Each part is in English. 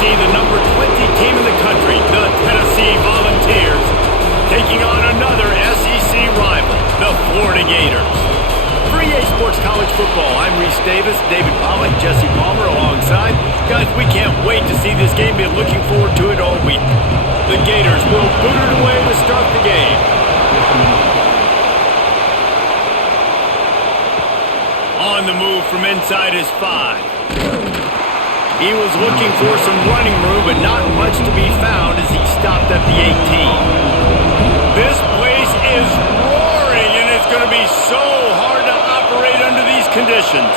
see the number 20 team in the country, the Tennessee Volunteers, taking on another SEC rival, the Florida Gators. For EA Sports College Football, I'm Reese Davis, David Pollack, Jesse Palmer alongside. Guys, we can't wait to see this game. Been looking forward to it all week. The Gators will boot it away to start the game. On the move from inside his 5. He was looking for some running room, but not much to be found as he stopped at the 18. This place is roaring, and it's going to be so hard to operate under these conditions.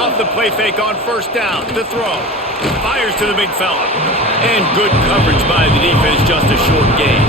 Off the play fake on first down, the throw. Fires to the big fella. And good coverage by the defense, just a short gain.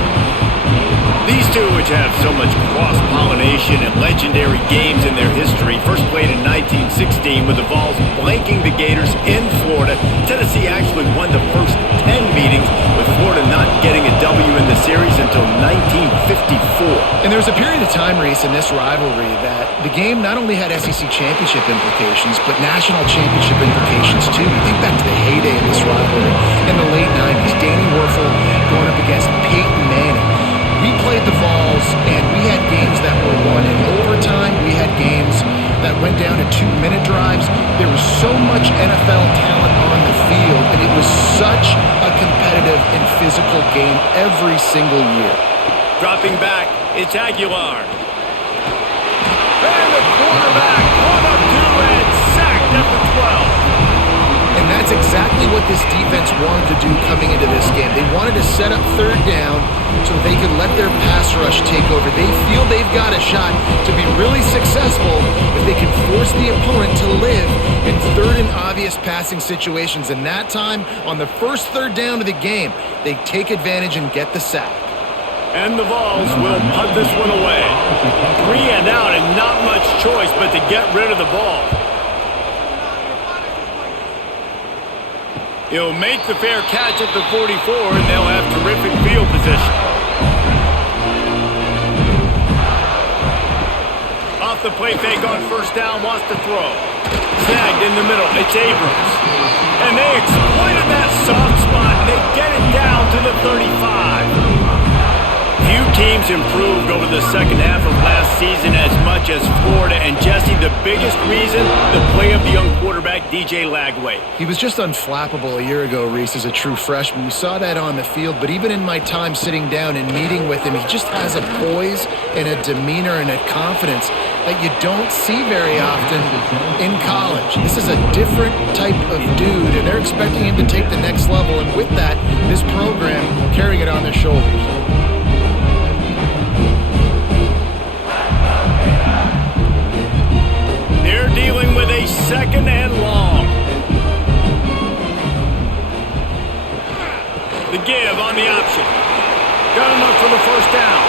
These two, which have so much cross-pollination and legendary games in their history, first played in 1916 with the Vols blanking the Gators in Florida. Tennessee actually won the first 10 meetings, with Florida not getting a W in the series until 1954. And there was a period of time, Reese, in this rivalry that the game not only had SEC championship implications, but national championship implications too. You think back to the heyday of this rivalry in the late 90s. Danny Werfel going up against Peyton Manning. We played the Vols, and we had games that were won in overtime. We had games that went down to 2-minute drives. There was so much NFL talent on the field, and it was such a competitive and physical game every single year. Dropping back, it's Aguilar. And the quarterback caught up to and sacked at the 12. And that's exactly what this defense wanted to do coming into this game. They wanted to set up third down so they could let their pass rush take over. They feel they've got a shot to be really successful if they can force the opponent to live in third and obvious passing situations. And that time, on the first third down of the game, they take advantage and get the sack. And the Vols will punt this one away. 3 and out, and not much choice but to get rid of the ball. He'll make the fair catch at the 44, and they'll have terrific field position. Off the play fake on first down, wants to throw. Snagged in the middle, it's Abrams. And they exploited that soft spot, and they get it down to the 35. Few teams improved over the second half of last season as much as Florida. And Jesse, the biggest reason, the play of the young quarterback, DJ Lagway. He was just unflappable a year ago, Reese, as a true freshman. We saw that on the field, but even in my time sitting down and meeting with him, he just has a poise and a demeanor and a confidence that you don't see very often in college. This is a different type of dude, and they're expecting him to take the next level. And with that, this program carrying it on their shoulders. They're dealing with a second and long. The give on the option. Got enough for the first down.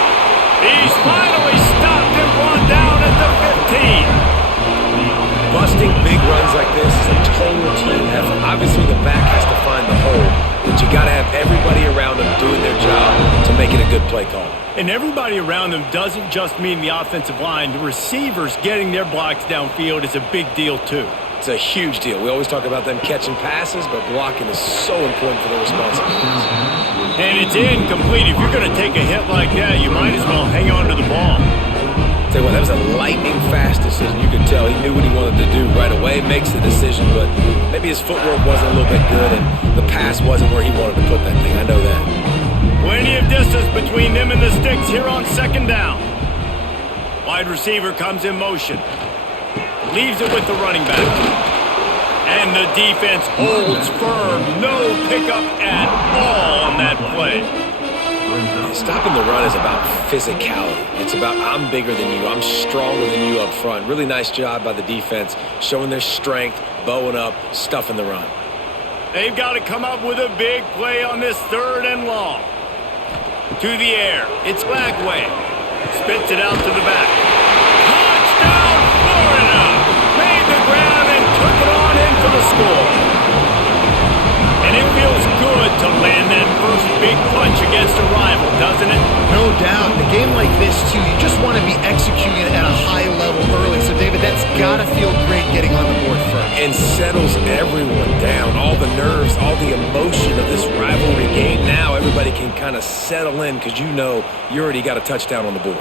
He's finally stopped and brought down at the 15. Busting big runs like this is a total team effort. Obviously, the back has to find the hole, but you got to have everybody around them doing their job to make it a good play call. And everybody around them doesn't just mean the offensive line. The receivers getting their blocks downfield is a big deal, too. It's a huge deal. We always talk about them catching passes, but blocking is so important for their responsibilities. And it's incomplete. If you're going to take a hit like that, you might as well hang on to the ball. Tell you what, that was a lightning-fast decision. You could tell he knew what he wanted to do right away, makes the decision, but maybe his footwork wasn't a little bit good, and the pass wasn't where he wanted to put that thing. I know that. Plenty of distance between them and the sticks here on second down. Wide receiver comes in motion. Leaves it with the running back. And the defense holds firm. No pickup at all on that play. Stopping the run is about physicality. It's about I'm bigger than you. I'm stronger than you up front. Really nice job by the defense, showing their strength, bowing up, stuffing the run. They've got to come up with a big play on this third and long. To the air. It's Lagway. Spits it out to the back. Touchdown, Florida! Made the ground and took it on in for the score. And it feels good to land that first big punch against a rival, doesn't it? No doubt. In a game like this, too, you just want to be executing at a high level early. So, David, that's got to feel great getting on the board first. and settles everyone down. All the nerves, all the emotion of this rivalry game. Now everybody can kind of settle in because you know you already got a touchdown on the board.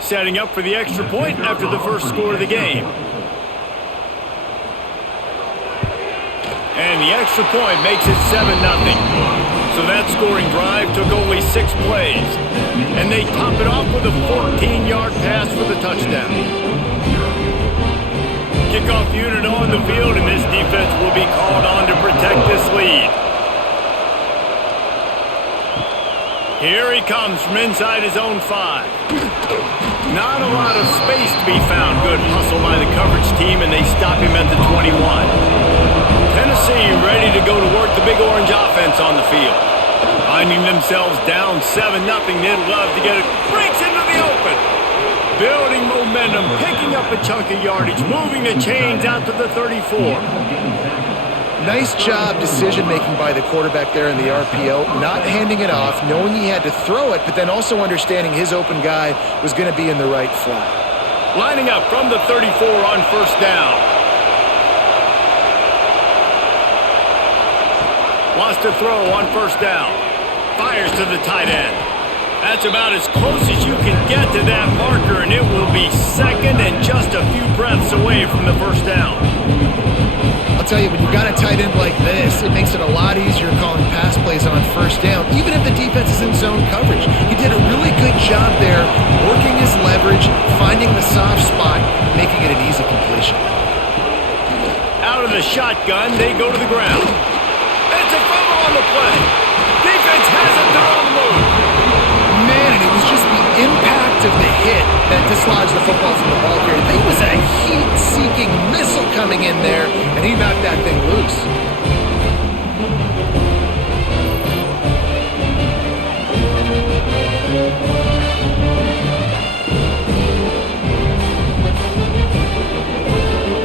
Setting up for the extra point after the first score of the game. And the extra point makes it 7-0. So that scoring drive took only 6 plays. And they top it off with a 14-yard pass for the touchdown. Kickoff unit on the field, and this defense will be called on to protect this lead. Here he comes from inside his own 5. Not a lot of space to be found. Good hustle by the coverage team, and they stop him at the 21. Tennessee ready to go to work the Big Orange offense on the field. Finding themselves down 7-0, they'd love to get it. Breaks into the open. Building momentum, picking up a chunk of yardage, moving the chains out to the 34. Nice job decision-making by the quarterback there in the RPO, not handing it off, knowing he had to throw it, but then also understanding his open guy was going to be in the right flat. Lining up from the 34 on first down. Wants to throw on first down. Fires to the tight end. That's about as close as you can get to that marker, and it will be second and just a few breaths away from the first down. I'll tell you, when you've got a tight end like this, it makes it a lot easier calling pass plays on first down, even if the defense is in zone coverage. He did a really good job there, working his leverage, finding the soft spot, making it an easy completion. Out of the shotgun, they go to the ground. It's a fumble on the play. Defense has it, they're on the move. Man, and it was just the impact of the hit that dislodged the football from the ball carrier. There was a heat-seeking missile coming in there, and he knocked that thing loose.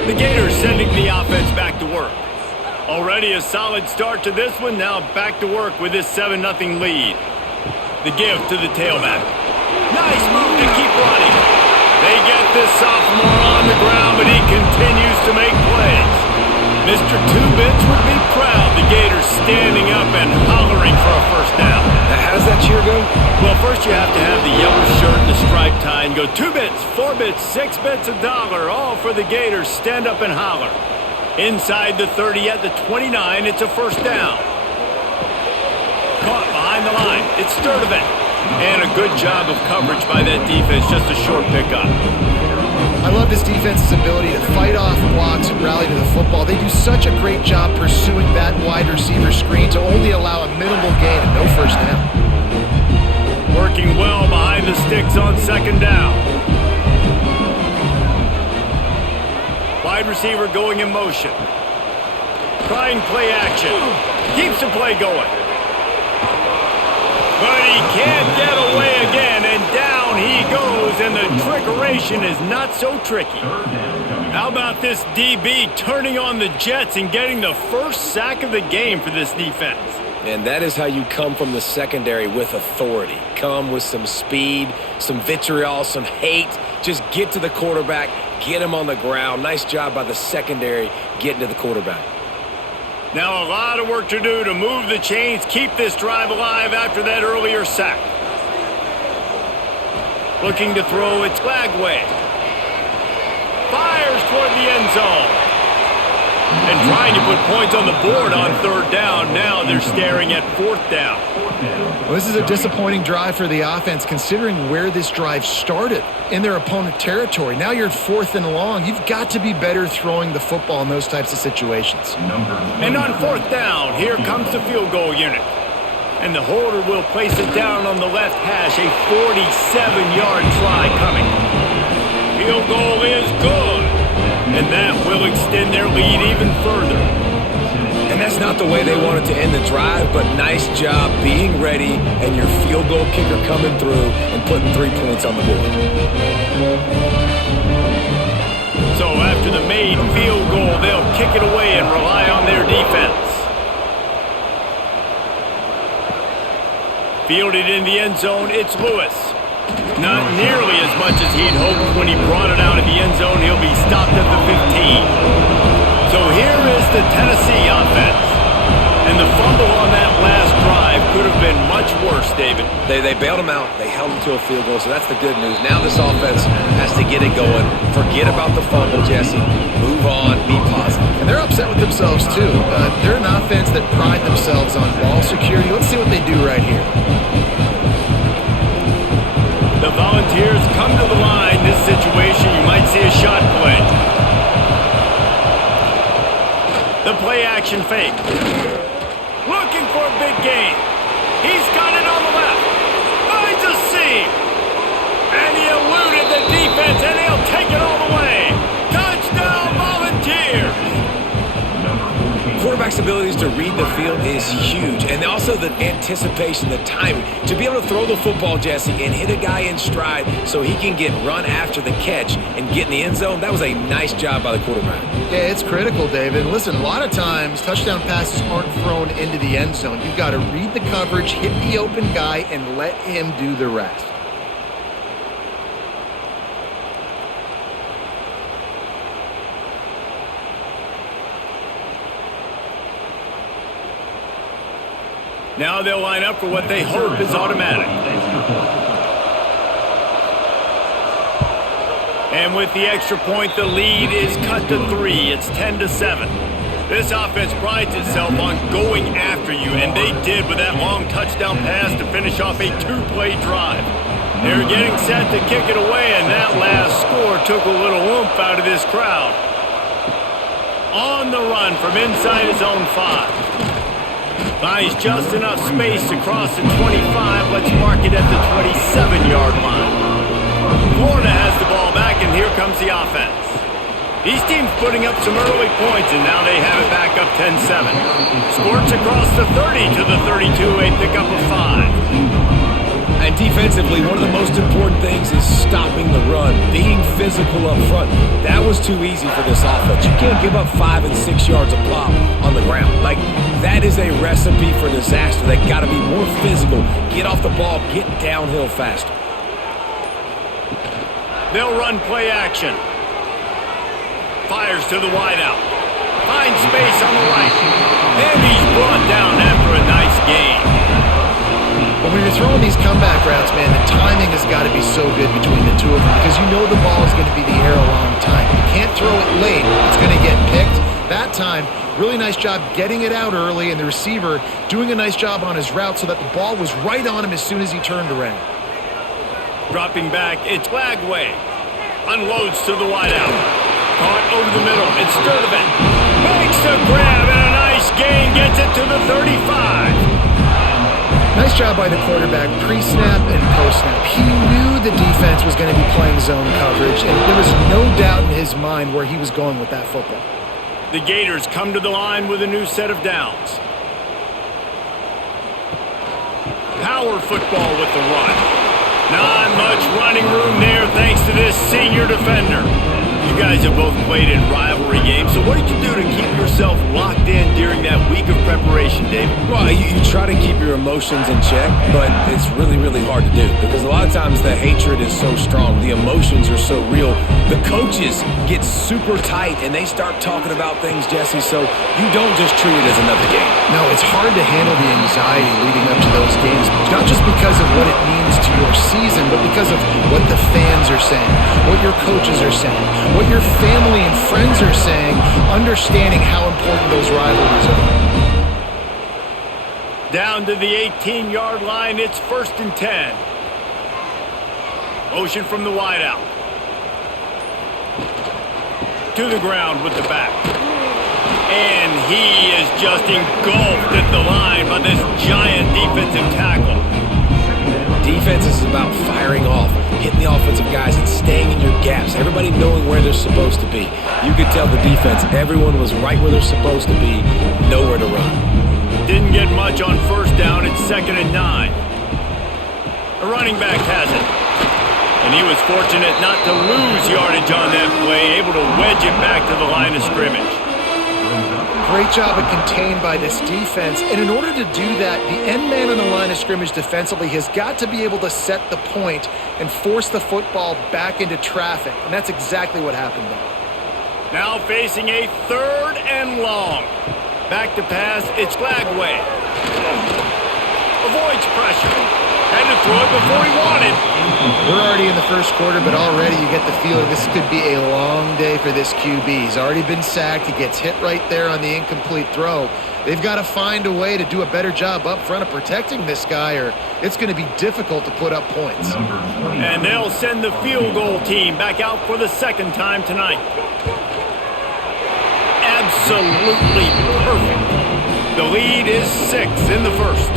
The Gators sending the offense back to work. Already a solid start to this one. Now back to work with this 7-0 lead. The give to the tailback. Nice move to keep running. They get this sophomore on the ground, but he continues to make plays. Mr. Two-Bits would be proud. The Gators standing up and hollering for a first down. Now, how does that cheer go? Well, first you have to have the yellow shirt and the stripe tie and go 2 bits, 4 bits, 6 bits, $1, all for the Gators. Stand up and holler. Inside the 30 at the 29, it's a first down. Caught behind the line. It's Sturdivant. And a good job of coverage by that defense. Just a short pickup. I love this defense's ability to fight off blocks and rally to the football. They do such a great job pursuing that wide receiver screen to only allow a minimal gain and no first down. Working well behind the sticks on second down. Wide receiver going in motion. Trying play action. Keeps the play going. But he can't get away again, and down he goes, and the trickeration is not so tricky. How about this DB turning on the Jets and getting the first sack of the game for this defense? And that is how you come from the secondary with authority. Come with some speed, some vitriol, some hate. Just get to the quarterback, get him on the ground. Nice job by the secondary getting to the quarterback. Now a lot of work to do to move the chains, keep this drive alive after that earlier sack. Looking to throw, it's Lagway. Fires toward the end zone. And trying to put points on the board on third down. Now they're staring at fourth down. Well, this is a disappointing drive for the offense considering where this drive started in their opponent territory. Now you're 4th and long. You've got to be better throwing the football in those types of situations. And on fourth down, here comes the field goal unit. And the holder will place it down on the left hash. A 47-yard try coming. Field goal is good. And that will extend their lead even further. And that's not the way they wanted to end the drive, but nice job being ready and your field goal kicker coming through and putting 3 points on the board. So after the made field goal, they'll kick it away and rely on their defense. Fielded in the end zone, it's Lewis. Not nearly as much as he'd hoped when he brought it out of the end zone. He'll be stopped at the 15. So here is the Tennessee offense. And the fumble on that last drive could have been much worse, David. They bailed him out. They held him to a field goal, so that's the good news. Now this offense has to get it going. Forget about the fumble, Jesse. Move on. Be positive. And they're upset with themselves, too. They're an offense that pride themselves on ball security. Let's see what they do right here. The Volunteers come to the line. This situation, you might see a shot play. The play action fake. Looking for a big gain. He's got it on the left. Finds a seam. And he eluded the defense, and he'll take it all the way. Touchdown, Volunteers! Quarterback's abilities to read the field is huge, and also the anticipation, the timing. To be able to throw the football, Jesse, and hit a guy in stride so he can get run after the catch and get in the end zone, that was a nice job by the quarterback. Yeah, it's critical, David. Listen, a lot of times touchdown passes aren't thrown into the end zone. You've got to read the coverage, hit the open guy, and let him do the rest. Now they'll line up for what they hope is automatic. And with the extra point, the lead is cut to 3. It's 10-7. This offense prides itself on going after you, and they did with that long touchdown pass to finish off a 2-play drive. They're getting set to kick it away, and that last score took a little oomph out of this crowd. On the run from inside his own 5. Finds just enough space to cross the 25. Let's mark it at the 27-yard line. Florida has the ball back, and here comes the offense. These teams putting up some early points, and now they have it back up 10-7. Squirts across the 30 to the 32. A pickup of 5. And defensively, one of the most important things is stopping the run, being physical up front. That was too easy for this offense. You can't give up 5 and 6 yards of plop on the ground. Like, that is a recipe for disaster. They got to be more physical, get off the ball, get downhill faster. They'll run play action. Fires to the wideout. Finds space on the right. And he's brought down after a nice gain. But when you're throwing these comeback routes, man, the timing has got to be so good between the two of them because you know the ball is going to be the air a long time. You can't throw it late. It's going to get picked. That time, really nice job getting it out early, and the receiver doing a nice job on his route so that the ball was right on him as soon as he turned around. Dropping back, it's Lagway. Unloads to the wideout. Caught over the middle. It's Sturdivant. Makes the grab, and a nice gain gets it to the 35. Nice job by the quarterback, pre-snap and post-snap. He knew the defense was going to be playing zone coverage, and there was no doubt in his mind where he was going with that football. The Gators come to the line with a new set of downs. Power football with the run. Not much running room there thanks to this senior defender. You guys have both played in rivalry games, so what did you do to keep yourself locked in during that week of preparation, David? Well, you try to keep your emotions in check, but it's really, really hard to do because a lot of times the hatred is so strong, the emotions are so real. The coaches get super tight and they start talking about things, Jesse, so you don't just treat it as another game. No, it's hard to handle the anxiety leading up to those games, not just because of what it means to your season, but because of what the fans are saying, what your coaches are saying, what your family and friends are saying, understanding how important those rivalries are. Down to the 18-yard line, it's 1st and 10. Motion from the wideout. To the ground with the back. And he is just engulfed at the line by this giant defensive tackle. Defense is about firing off, hitting the offensive guys, and staying in your gaps. Everybody knowing where they're supposed to be. You could tell the defense, everyone was right where they're supposed to be, nowhere to run. Didn't get much on 1st down. It's 2nd and 9. The running back has it. And he was fortunate not to lose yardage on that play, able to wedge it back to the line of scrimmage. Great job of contained by this defense. And in order to do that, the end man on the line of scrimmage defensively has got to be able to set the point and force the football back into traffic. And that's exactly what happened there. Now facing a 3rd and long. Back to pass, it's Glagway. Avoids pressure. Had to throw it before he wanted. We're already in the first quarter, but already you get the feeling this could be a long day for this QB. He's already been sacked. He gets hit right there on the incomplete throw. They've got to find a way to do a better job up front of protecting this guy, or it's going to be difficult to put up points. And they'll send the field goal team back out for the 2nd time tonight. Absolutely perfect. The lead is 6 in the first.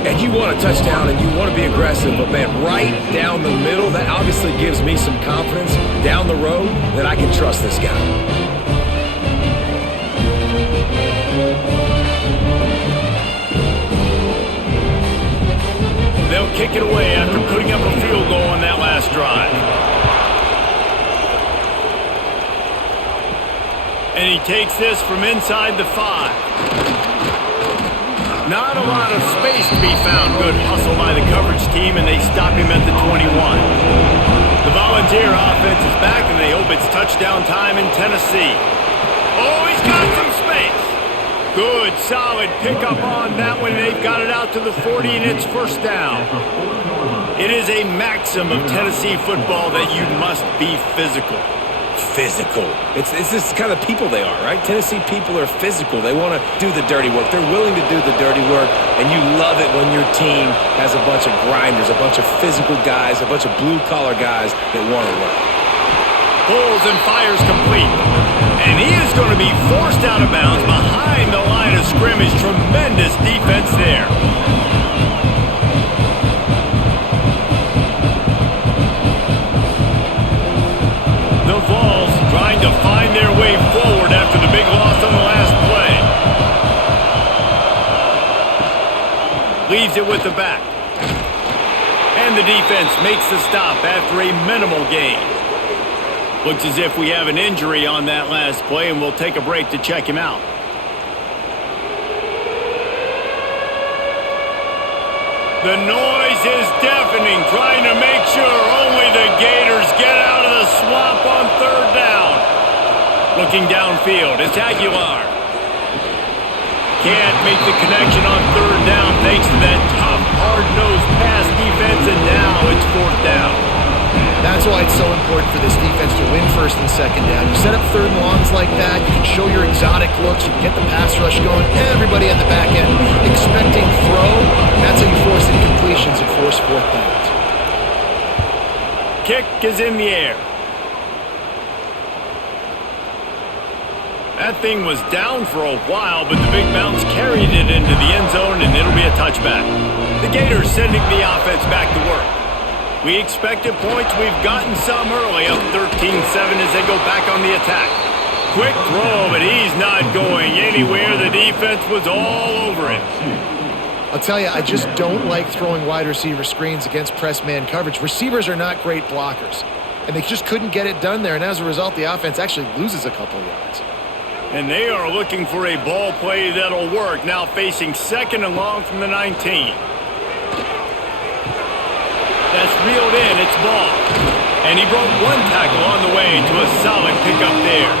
And you want a touchdown and you want to be aggressive, but man, right down the middle, that obviously gives me some confidence down the road that I can trust this guy. They'll kick it away after putting up a field goal on that last drive. And he takes this from inside the 5. Not a lot of space to be found. Good hustle by the coverage team, and they stop him at the 21. The Volunteer offense is back, and they hope it's touchdown time in Tennessee. Oh, he's got some space. Good, solid pickup on that one. They've got it out to the 40, and it's 1st down. It is a maxim of Tennessee football that you must be physical. Physical. It's this kind of people they are, right? Tennessee people are physical. They want to do the dirty work. They're willing to do the dirty work, and you love it when your team has a bunch of grinders, a bunch of physical guys, a bunch of blue-collar guys that want to work. Pulls and fires complete. And he is going to be forced out of bounds behind the line of scrimmage. Tremendous defense there. The Vols trying to find their way forward after the big loss on the last play. Leaves it with the back. And the defense makes the stop after a minimal gain. Looks as if we have an injury on that last play, and we'll take a break to check him out. The noise is deafening, trying to make sure only the Gators get out of the swamp on 3rd down. Looking downfield, it's Aguilar. Can't make the connection on 3rd down thanks to that tough, hard-nosed pass defense, and now it's 4th down. That's why it's so important for this defense to win 1st and 2nd down. You set up 3rd and longs like that, you can show your exotic looks, you can get the pass rush going, everybody on the back end expecting throw, and that's how you force incompletions and force 4th downs. Kick is in the air. That thing was down for a while, but the big bounce carried it into the end zone, and it'll be a touchback. The Gators sending the offense back to work. We expected points. We've gotten some early, up 13-7 as they go back on the attack. Quick throw, but he's not going anywhere. The defense was all over it. I'll tell you, I just don't like throwing wide receiver screens against press man coverage. Receivers are not great blockers, and they just couldn't get it done there, and as a result, the offense actually loses a couple yards. And they are looking for a ball play that'll work, now facing 2nd and long from the 19. That's reeled in, it's ball. And he broke one tackle on the way to a solid pickup there.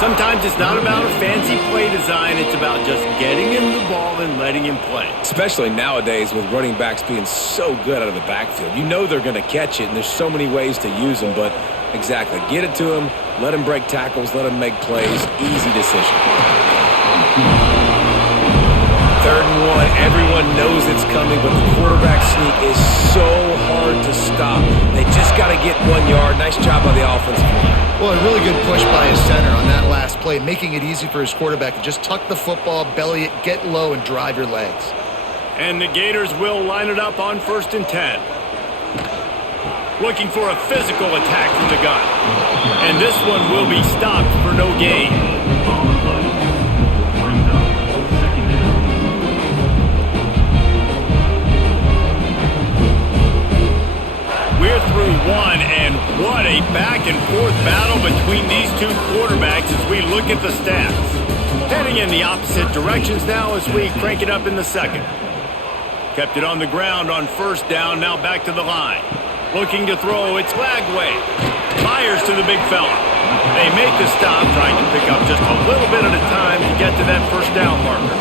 Sometimes it's not about a fancy play design, it's about just getting him the ball and letting him play. Especially nowadays with running backs being so good out of the backfield. You know they're going to catch it, and there's so many ways to use them, but exactly, get it to him, let him break tackles, let him make plays, easy decision. 3rd and 1, everyone knows it's coming, but the quarterback sneak is so hard to stop. They just got to get 1 yard. Nice job by the offensive line. Well, a really good push by his center on that last play, making it easy for his quarterback to just tuck the football, belly it, get low, and drive your legs. And the Gators will line it up on 1st and 10. Looking for a physical attack from the gun. And this one will be stopped for no gain. We're through 1 and What a back-and-forth battle between these two quarterbacks as we look at the stats. Heading in the opposite directions now as we crank it up in the second. Kept it on the ground on first down, now back to the line. Looking to throw, it's Lagway. Fires to the big fella. They make the stop, trying to pick up just a little bit at a time to get to that first down marker.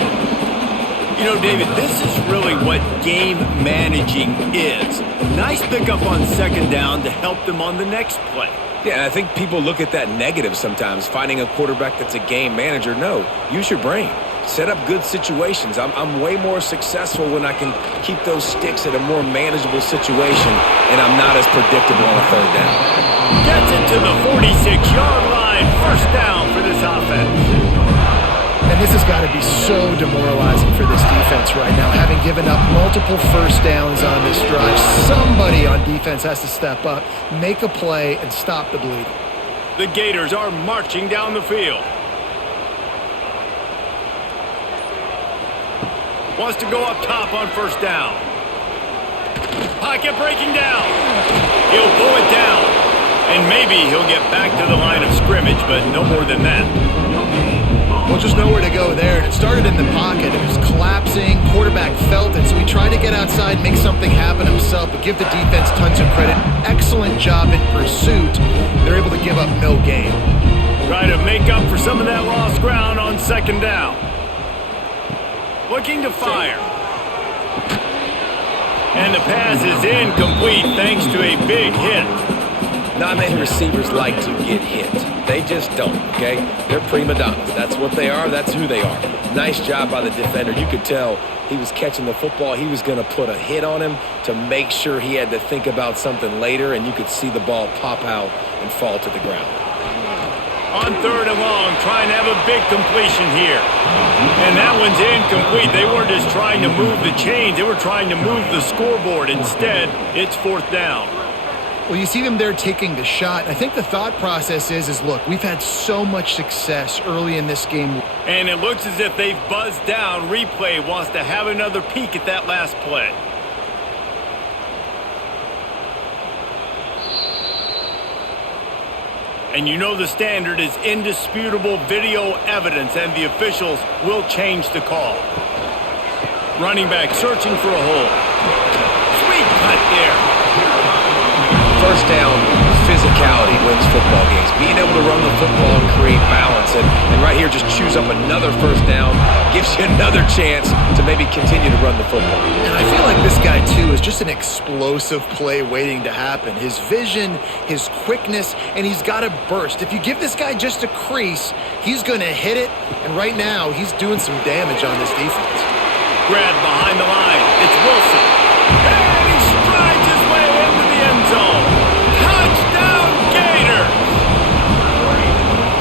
You know, David, this is really what game managing is. Nice pickup on second down to help them on the next play. Yeah, and I think people look at that negative sometimes, finding a quarterback that's a game manager. No, use your brain. Set up good situations. I'm way more successful when I can keep those sticks at a more manageable situation, and I'm not as predictable on a third down. Gets it to the 46-yard line. First down for this offense. And this has got to be so demoralizing for this defense right now, having given up multiple first downs on this drive. Somebody on defense has to step up, make a play, and stop the bleeding. The Gators are marching down the field. Wants to go up top on first down. Pocket breaking down. He'll pull it down. And maybe he'll get back to the line of scrimmage, but no more than that. Well, just nowhere to go there. And it started in the pocket. It was collapsing. Quarterback felt it, so he tried to get outside, make something happen himself, but give the defense tons of credit. Excellent job in pursuit. They're able to give up no gain. Try to make up for some of that lost ground on second down. Looking to fire. And the pass is incomplete thanks to a big hit. Not many receivers like to get hit. They just don't, okay? They're prima donnas. That's what they are. That's who they are. Nice job by the defender. You could tell he was catching the football. He was going to put a hit on him to make sure he had to think about something later, and you could see the ball pop out and fall to the ground. On third and long, trying to have a big completion here. And that one's incomplete. They weren't just trying to move the chains. They were trying to move the scoreboard. Instead, it's fourth down. Well, you see them there taking the shot. I think the thought process is look, we've had so much success early in this game. And it looks as if they've buzzed down. Replay wants to have another peek at that last play. And you know the standard is indisputable video evidence, and the officials will change the call. Running back searching for a hole. Sweet cut there. First down, physicality wins football games. Being able to run the football and create balance. And right here, just choose up another first down. Gives you another chance to maybe continue to run the football. And I feel like this guy, too, is just an explosive play waiting to happen. His vision, his quickness, and he's got a burst. If you give this guy just a crease, he's going to hit it. And right now, he's doing some damage on this defense. Grabbed behind the line. It's Wilson. And he strides his way into the end zone. Touchdown, Gators!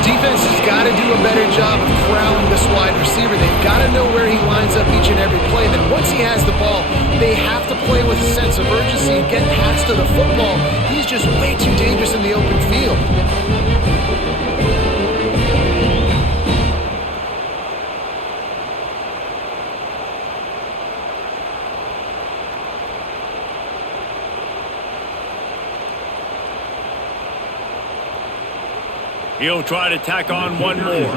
Defense has got to do a better job of corralling this wide receiver. They've got to know where he lines up each and every play. Then once he has the ball, they have to play with a sense of urgency and get past to the football. He's just way too dangerous in the open field. He'll try to tack on one more.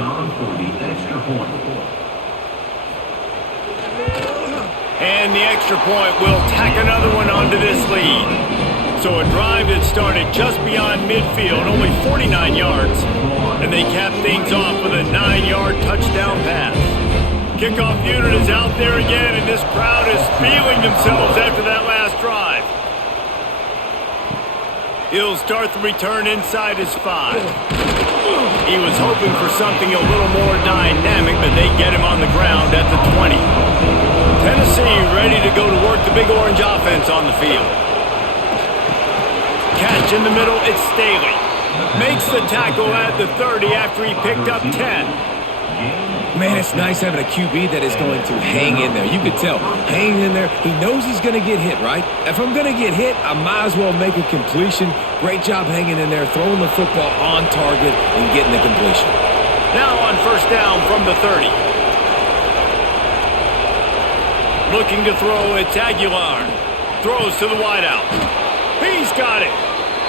And the extra point will tack another one onto this lead. So a drive that started just beyond midfield, only 49 yards. And they cap things off with a 9-yard touchdown pass. Kickoff unit is out there again, and this crowd is feeling themselves after that last drive. He'll start the return inside his 5. He was hoping for something a little more dynamic, but they get him on the ground at the 20. Tennessee ready to go to work the Big Orange offense on the field. Catch in the middle, it's Staley. Makes the tackle at the 30 after he picked up 10. Man, it's nice having a QB that is going to hang in there. You could tell, hanging in there. He knows he's going to get hit, right? If I'm going to get hit, I might as well make a completion. Great job hanging in there, throwing the football on target and getting the completion. Now on first down from the 30. Looking to throw, it's Aguilar. Throws to the wideout. He's got it.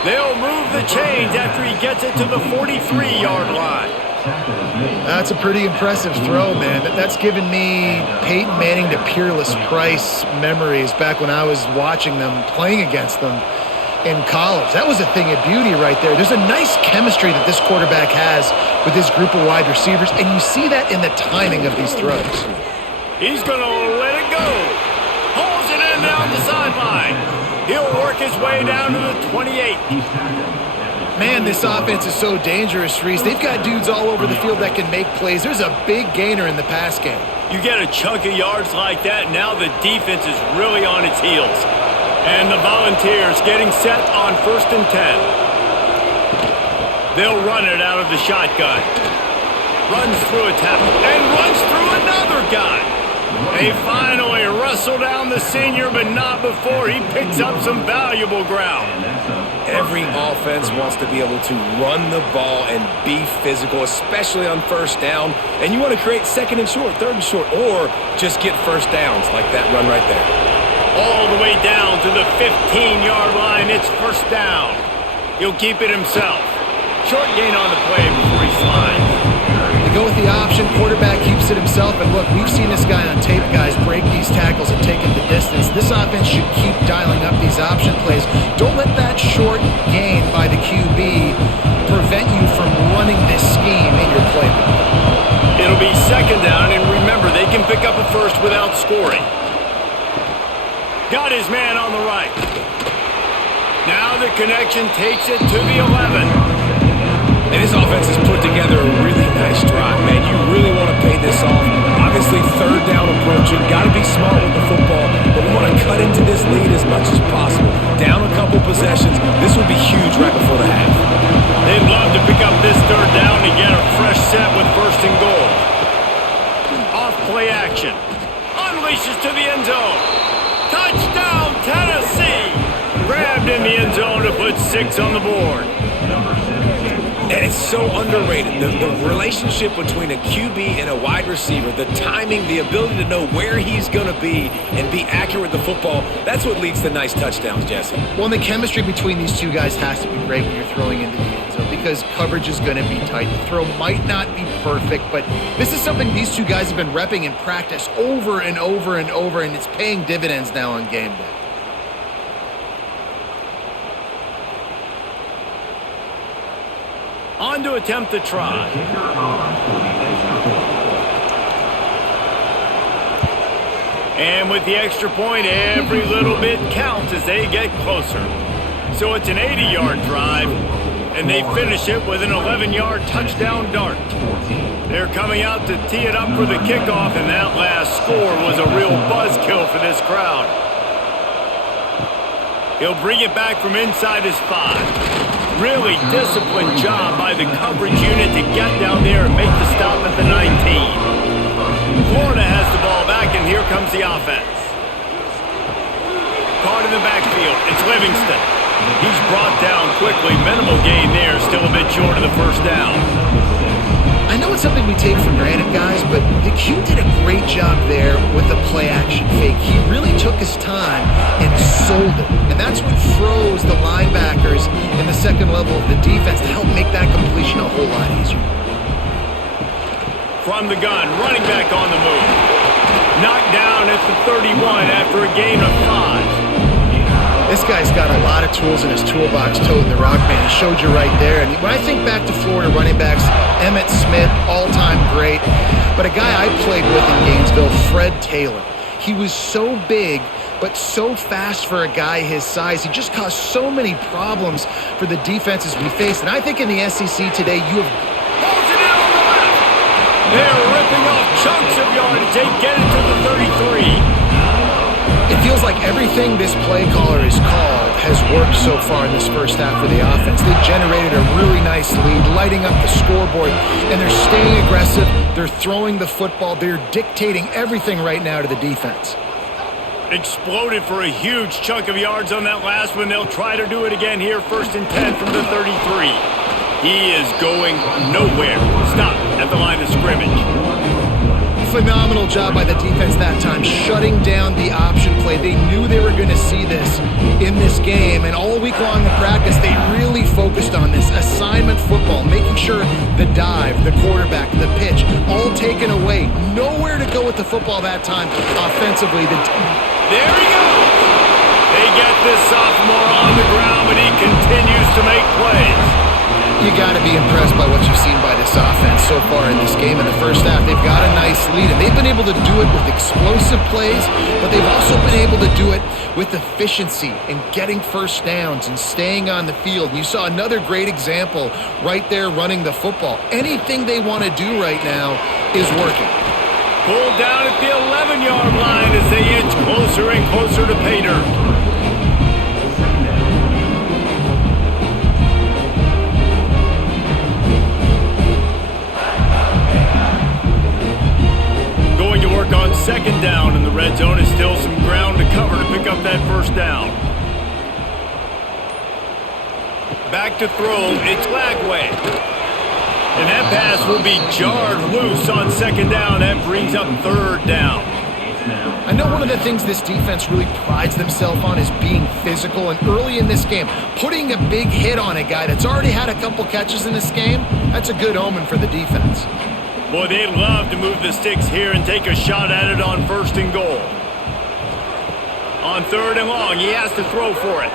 They'll move the chains after he gets it to the 43-yard line. That's a pretty impressive throw, man. That's given me Peyton Manning to Peerless Price memories back when I was watching them, playing against them in college. That was a thing of beauty right there. There's a nice chemistry that this quarterback has with his group of wide receivers, and you see that in the timing of these throws. He's going to let it go. Pulls it in down the sideline. He'll work his way down to the 28. Man, this offense is so dangerous, Reese. They've got dudes all over the field that can make plays. There's a big gainer in the pass game. You get a chunk of yards like that, now the defense is really on its heels. And the Volunteers getting set on 1st and 10. They'll run it out of the shotgun. Runs through a tackle and runs through another guy. They finally wrestle down the senior, but not before he picks up some valuable ground. Every offense wants to be able to run the ball and be physical, especially on 1st down. And you want to create 2nd and short, 3rd and short, or just get 1st downs like that run right there. All the way down to the 15-yard line. It's 1st down. He'll keep it himself. Short gain on the play before he slides. They go with the option. Quarterback keeps it himself. And look, we've seen this guy on tape, guys, break these tackles and take it the distance. This offense should keep dialing up these option plays. Don't let that short gain by the QB prevent you from running this scheme in your playbook. It'll be 2nd down, and remember, they can pick up a first without scoring. Got his man on the right. Now the connection takes it to the 11. And this offense has put together a really nice drive, man. You really want to pay this off. Obviously, 3rd down approaching. Got to be smart with the football, but we want to cut into this lead as much as possible. Down a couple possessions. This would be huge right before the half. They'd love to pick up this 3rd down and get a fresh set with 1st and goal. Off play action. Unleashes to the end zone. Touchdown, Tennessee! Grabbed in the end zone to put 6 on the board. And it's so underrated. The relationship between a QB and a wide receiver, the timing, the ability to know where he's going to be and be accurate with the football, that's what leads to nice touchdowns, Jesse. Well, and the chemistry between these two guys has to be great when you're throwing into the end zone because coverage is going to be tight. The throw might not be perfect, but this is something these two guys have been repping in practice over and over and over, and it's paying dividends now on game day. On to attempt the try. And with the extra point, every little bit counts as they get closer. So it's an 80-yard drive, and they finish it with an 11-yard touchdown dart. They're coming out to tee it up for the kickoff, and that last score was a real buzzkill for this crowd. He'll bring it back from inside his 5. Really disciplined job by the coverage unit to get down there and make the stop at the 19. Florida has the ball back, and here comes the offense. Caught in the backfield. It's Livingston. He's brought down quickly. Minimal gain there. Still a bit short of the 1st down. I know it's something we take for granted, guys, but the Q did a great job there with the play-action fake. He really took his time and sold it. And that's what froze the linebackers in the 2nd level of the defense to help make that completion a whole lot easier. From the gun, running back on the move. Knocked down at the 31 after a gain of 5. This guy's got a lot of tools in his toolbox, toting the rock, man. He showed you right there. And when I think back to Florida running backs, Emmitt Smith, all-time great. But a guy I played with in Gainesville, Fred Taylor. He was so big, but so fast for a guy his size. He just caused so many problems for the defenses we faced. And I think in the SEC today, you have... Pulls it in on the left. They're ripping off chunks of yardage. They get it to the 33. It feels like everything this play caller has called has worked so far in this 1st half for the offense. They've generated a really nice lead, lighting up the scoreboard, and they're staying aggressive. They're throwing the football. They're dictating everything right now to the defense. Exploded for a huge chunk of yards on that last one. They'll try to do it again here, 1st and 10 from the 33. He is going nowhere. Stop at the line of scrimmage. Phenomenal job by the defense that time, shutting down the option play. They knew they were going to see this in this game, and all week long in practice, they really focused on this assignment football, making sure the dive, the quarterback, the pitch, all taken away. Nowhere to go with the football that time offensively. There he goes! They get this sophomore on the ground, but he continues to make plays. You got to be impressed by what you've seen by this offense so far in this game. In the first half, they've got a nice lead, and they've been able to do it with explosive plays, but they've also been able to do it with efficiency and getting first downs and staying on the field. And you saw another great example right there running the football. Anything they want to do right now is working. Pulled down at the 11-yard line as they inch closer and closer to pay dirt. To work on second down in the red zone is still some ground to cover to pick up that first down. Back to throw, it's Lagway. And that pass will be jarred loose on second down. That brings up third down. I know one of the things this defense really prides themselves on is being physical, and early in this game, putting a big hit on a guy that's already had a couple catches in this game, that's a good omen for the defense. Boy, they'd love to move the sticks here and take a shot at it on first and goal. On third and long, he has to throw for it.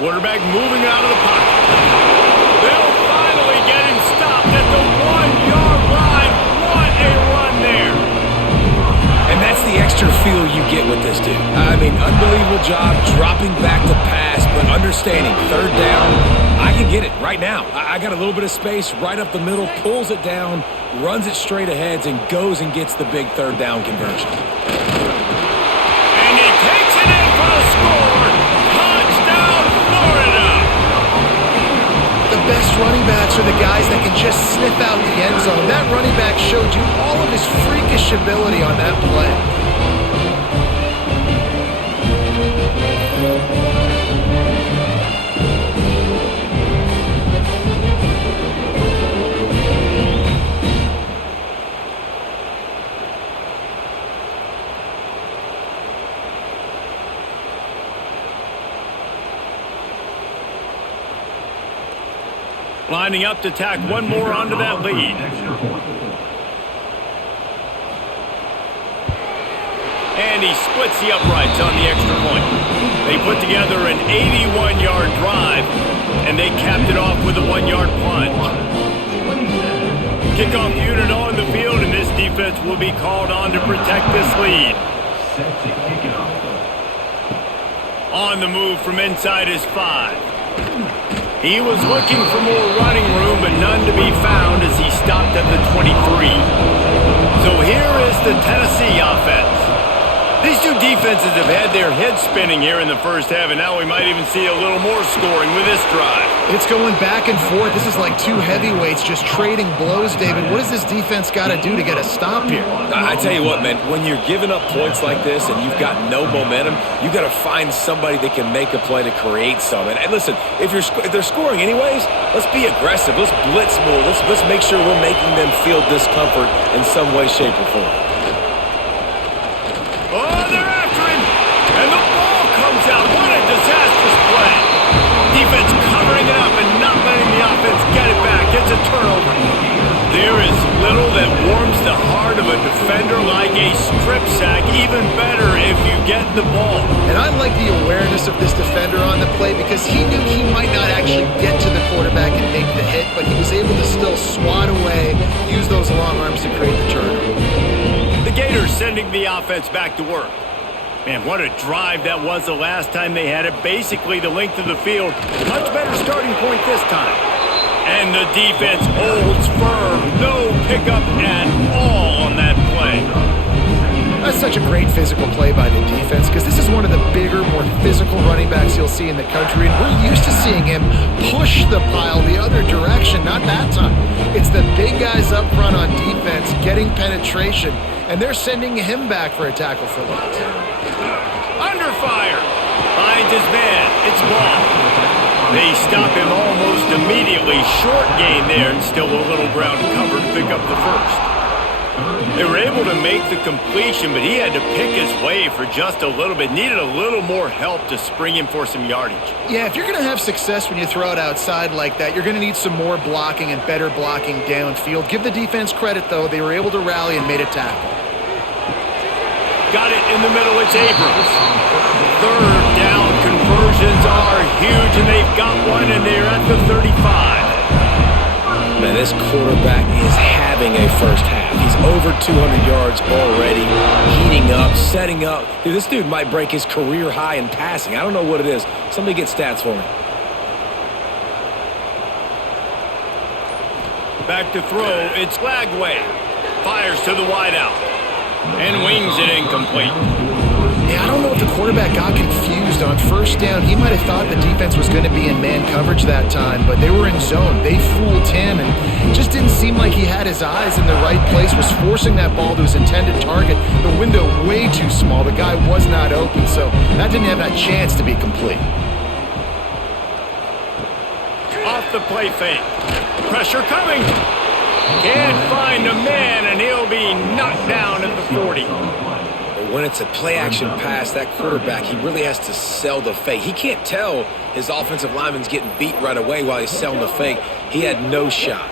Quarterback moving out of the pocket. They'll finally get him stopped at the 1-yard line. What a run there. And that's the extra feel you get with this dude. I mean, unbelievable job dropping back to pass, but understanding third down, I can get it right now. I got a little bit of space right up the middle, pulls it down, runs it straight ahead, and goes and gets the big third down conversion. And he takes it in for the score. Touchdown, Florida! The best running backs are the guys that can just sniff out the end zone. That running back showed you all of his freakish ability on that play. Lining up to tack one more onto that lead. And he splits the uprights on the extra point. They put together an 81-yard drive, and they capped it off with a 1-yard plunge. Kickoff unit on the field, and this defense will be called on to protect this lead. On the move from inside his 5. He was looking for more running room, but none to be found as he stopped at the 23. So here is the Tennessee offense. These two defenses have had their heads spinning here in the first half, and now we might even see a little more scoring with this drive. It's going back and forth. This is like two heavyweights just trading blows, David. What does this defense got to do to get a stop here? I tell you what, man, when you're giving up points like this and you've got no momentum, you got to find somebody that can make a play to create some. And listen, if they're scoring anyways, let's be aggressive. Let's blitz more. Let's make sure we're making them feel discomfort in some way, shape, or form. Oh, they're after him! And the ball comes out. What a disastrous play. Defense covering it up and not letting the offense get it back. It's a turnover. There is little that warms the heart of a defender like a strip sack. Even better if you get the ball. And I like the awareness of this defender on the play because he knew he might not actually get to the quarterback and make the hit, but he was able to still swat away, use those long arms to create the turnover. The Gators sending the offense back to work. Man, what a drive that was the last time they had it. Basically the length of the field. Much better starting point this time. And the defense holds firm. No pickup at all on that play. That's such a great physical play by the defense because this is one of the bigger, more physical running backs you'll see in the country, and we're used to seeing him push the pile the other direction, not that time. It's the big guys up front on defense getting penetration, and they're sending him back for a tackle for loss. Under fire. Finds his man. It's ball. They stop him almost immediately. Short gain there, and still a little ground cover to pick up the first. They were able to make the completion, but he had to pick his way for just a little bit. Needed a little more help to spring him for some yardage. Yeah, if you're going to have success when you throw it outside like that, you're going to need some more blocking and better blocking downfield. Give the defense credit, though. They were able to rally and made a tackle. Got it in the middle. It's Abrams. Third down conversions are huge, and they've got one, and they're at the 35. Man, this quarterback is having a first half. He's over 200 yards already, heating up, setting up. Dude, this dude might break his career high in passing. I don't know what it is. Somebody get stats for me. Back to throw. It's Lagway. Fires to the wideout. And wings it incomplete. Yeah, I don't know if the quarterback got confused on first down. He might have thought the defense was going to be in man coverage that time, but they were in zone. They fooled him, and it just didn't seem like he had his eyes in the right place, was forcing that ball to his intended target. The window way too small. The guy was not open, so that didn't have that chance to be complete. Off the play fake. Pressure coming. Can't find a man, and he'll be knocked down at the 40. When it's a play-action pass, that quarterback, he really has to sell the fake. He can't tell his offensive lineman's getting beat right away while he's selling the fake. He had no shot.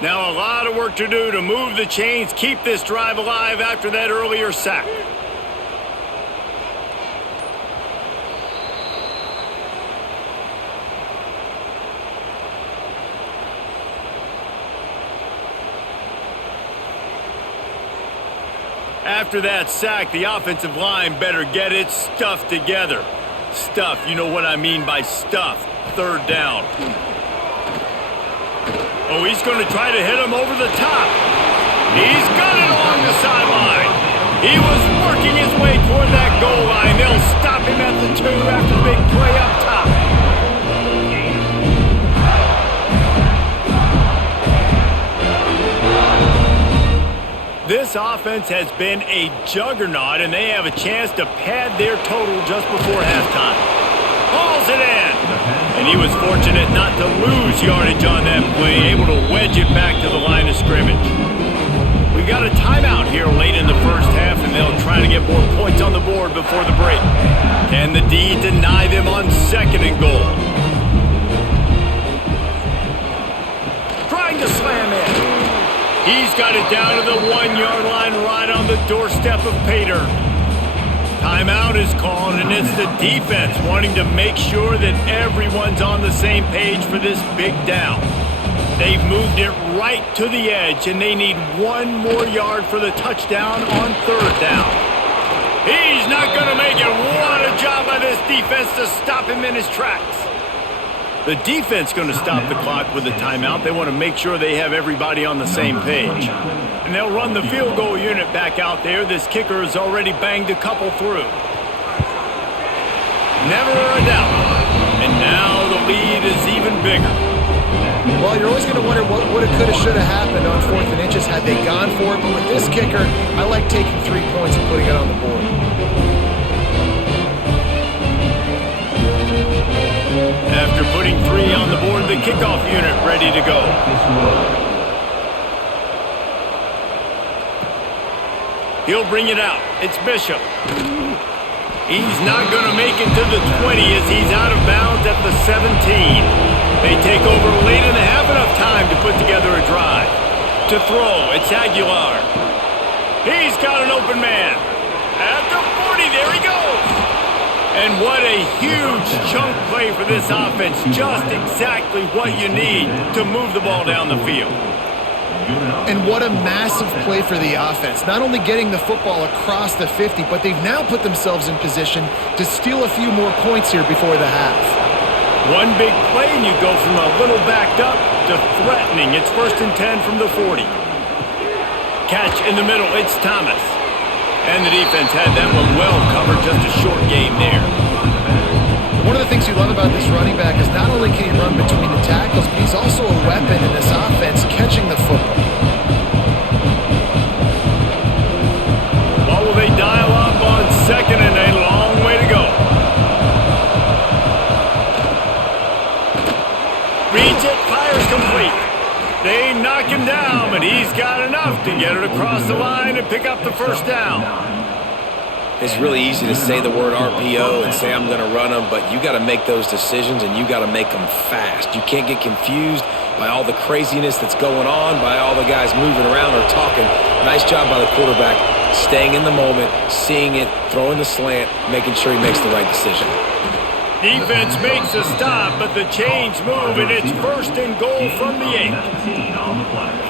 Now a lot of work to do to move the chains, keep this drive alive after that earlier sack. After that sack, the offensive line better get its stuff together. Stuff, you know what I mean by stuff. Third down. Oh, he's going to try to hit him over the top. He's got it along the sideline. He was working his way toward that goal line. They'll stop him at the 2 after the big play up top. This offense has been a juggernaut, and they have a chance to pad their total just before halftime. Hauls it in. And he was fortunate not to lose yardage on that play, able to wedge it back to the line of scrimmage. We've got a timeout here late in the first half, and they'll try to get more points on the board before the break. Can the D deny them on 2nd and goal? Trying to slam in. He's got it down to the 1-yard line right on the doorstep of Pater. Timeout is called, and it's the defense wanting to make sure that everyone's on the same page for this big down. They've moved it right to the edge, and they need 1 more yard for the touchdown on 3rd down. He's not going to make it. What a job by this defense to stop him in his tracks. The defense going to stop the clock with a timeout. They want to make sure they have everybody on the same page. And they'll run the field goal unit back out there. This kicker has already banged a couple through. Never a doubt. And now the lead is even bigger. Well, you're always going to wonder what woulda, coulda, shoulda happened on 4th and inches had they gone for it. But with this kicker, I like taking 3 points and putting it on the board. After putting 3 on the board, the kickoff unit ready to go. He'll bring it out. It's Bishop. He's not going to make it to the 20 as he's out of bounds at the 17. They take over late in the half, enough time to put together a drive. To throw, it's Aguilar. He's got an open man. At the 40, there he goes. And what a huge chunk play for this offense. Just exactly what you need to move the ball down the field. And what a massive play for the offense. Not only getting the football across the 50, but they've now put themselves in position to steal a few more points here before the half. One big play and you go from a little backed up to threatening. It's 1st and 10 from the 40. Catch in the middle, it's Thomas. And the defense had that one well covered, just a short game there. One of the things you love about this running back is not only can he run between the tackles, but he's also a weapon in this offense, catching the football. What will they dial up on 2nd and a long way to get it across the line and pick up the first down. It's really easy to say the word RPO and say I'm going to run them, but you got to make those decisions and you got to make them fast. You can't get confused by all the craziness that's going on, by all the guys moving around or talking. Nice job by the quarterback, staying in the moment, seeing it, throwing the slant, making sure he makes the right decision. Defense makes a stop, but the chains move, and it's 1st and goal from the 8.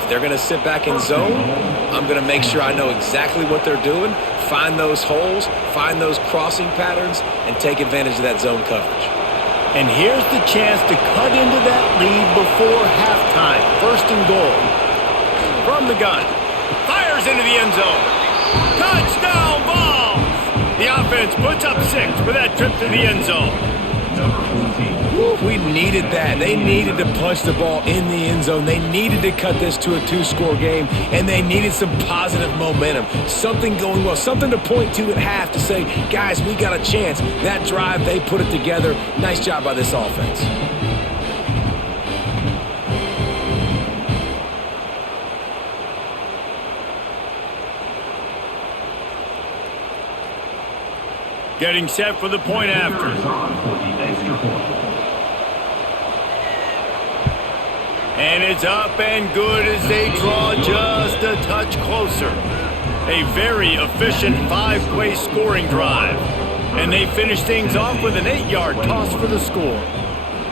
If they're going to sit back in zone, I'm going to make sure I know exactly what they're doing, find those holes, find those crossing patterns, and take advantage of that zone coverage. And here's the chance to cut into that lead before halftime. 1st and goal. From the gun. Fires into the end zone. Touchdown ball! The offense puts up 6 for that trip to the end zone. We needed that. They needed to punch the ball in the end zone. They needed to cut this to a 2-score game, and they needed some positive momentum. Something going well, something to point to at half to say, guys, we got a chance. That drive, they put it together. Nice job by this offense. Getting set for the point after. And it's up and good as they draw just a touch closer. A very efficient 5-play scoring drive. And they finish things off with an 8-yard toss for the score.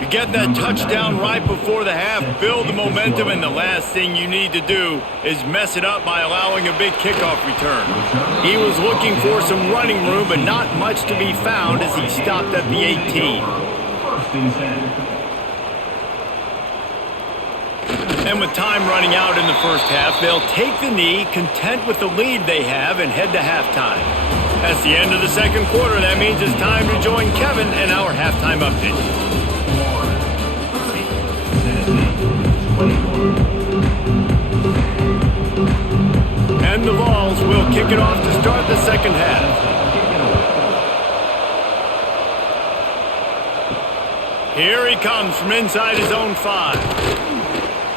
You get that touchdown right before the half, build the momentum, and the last thing you need to do is mess it up by allowing a big kickoff return. He was looking for some running room, but not much to be found as he stopped at the 18. And with time running out in the first half, they'll take the knee, content with the lead they have, and head to halftime. That's the end of the second quarter. That means it's time to join Kevin and our halftime update. And the Vols will kick it off to start the second half. Here he comes from inside his own 5.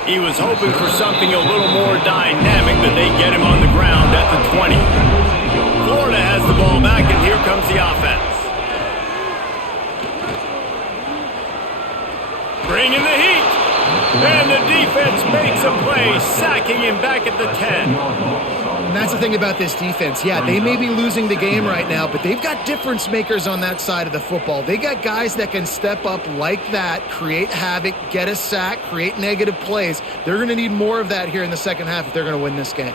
He was hoping for something a little more dynamic, but they get him on the ground at the 20. Florida has the ball back, and here comes the offense. Bringing the heat. And the defense makes a play, sacking him back at the 10. And that's the thing about this defense. Yeah, they may be losing the game right now, but they've got difference makers on that side of the football. They got guys that can step up like that, create havoc, get a sack, create negative plays. They're going to need more of that here in the second half if they're going to win this game.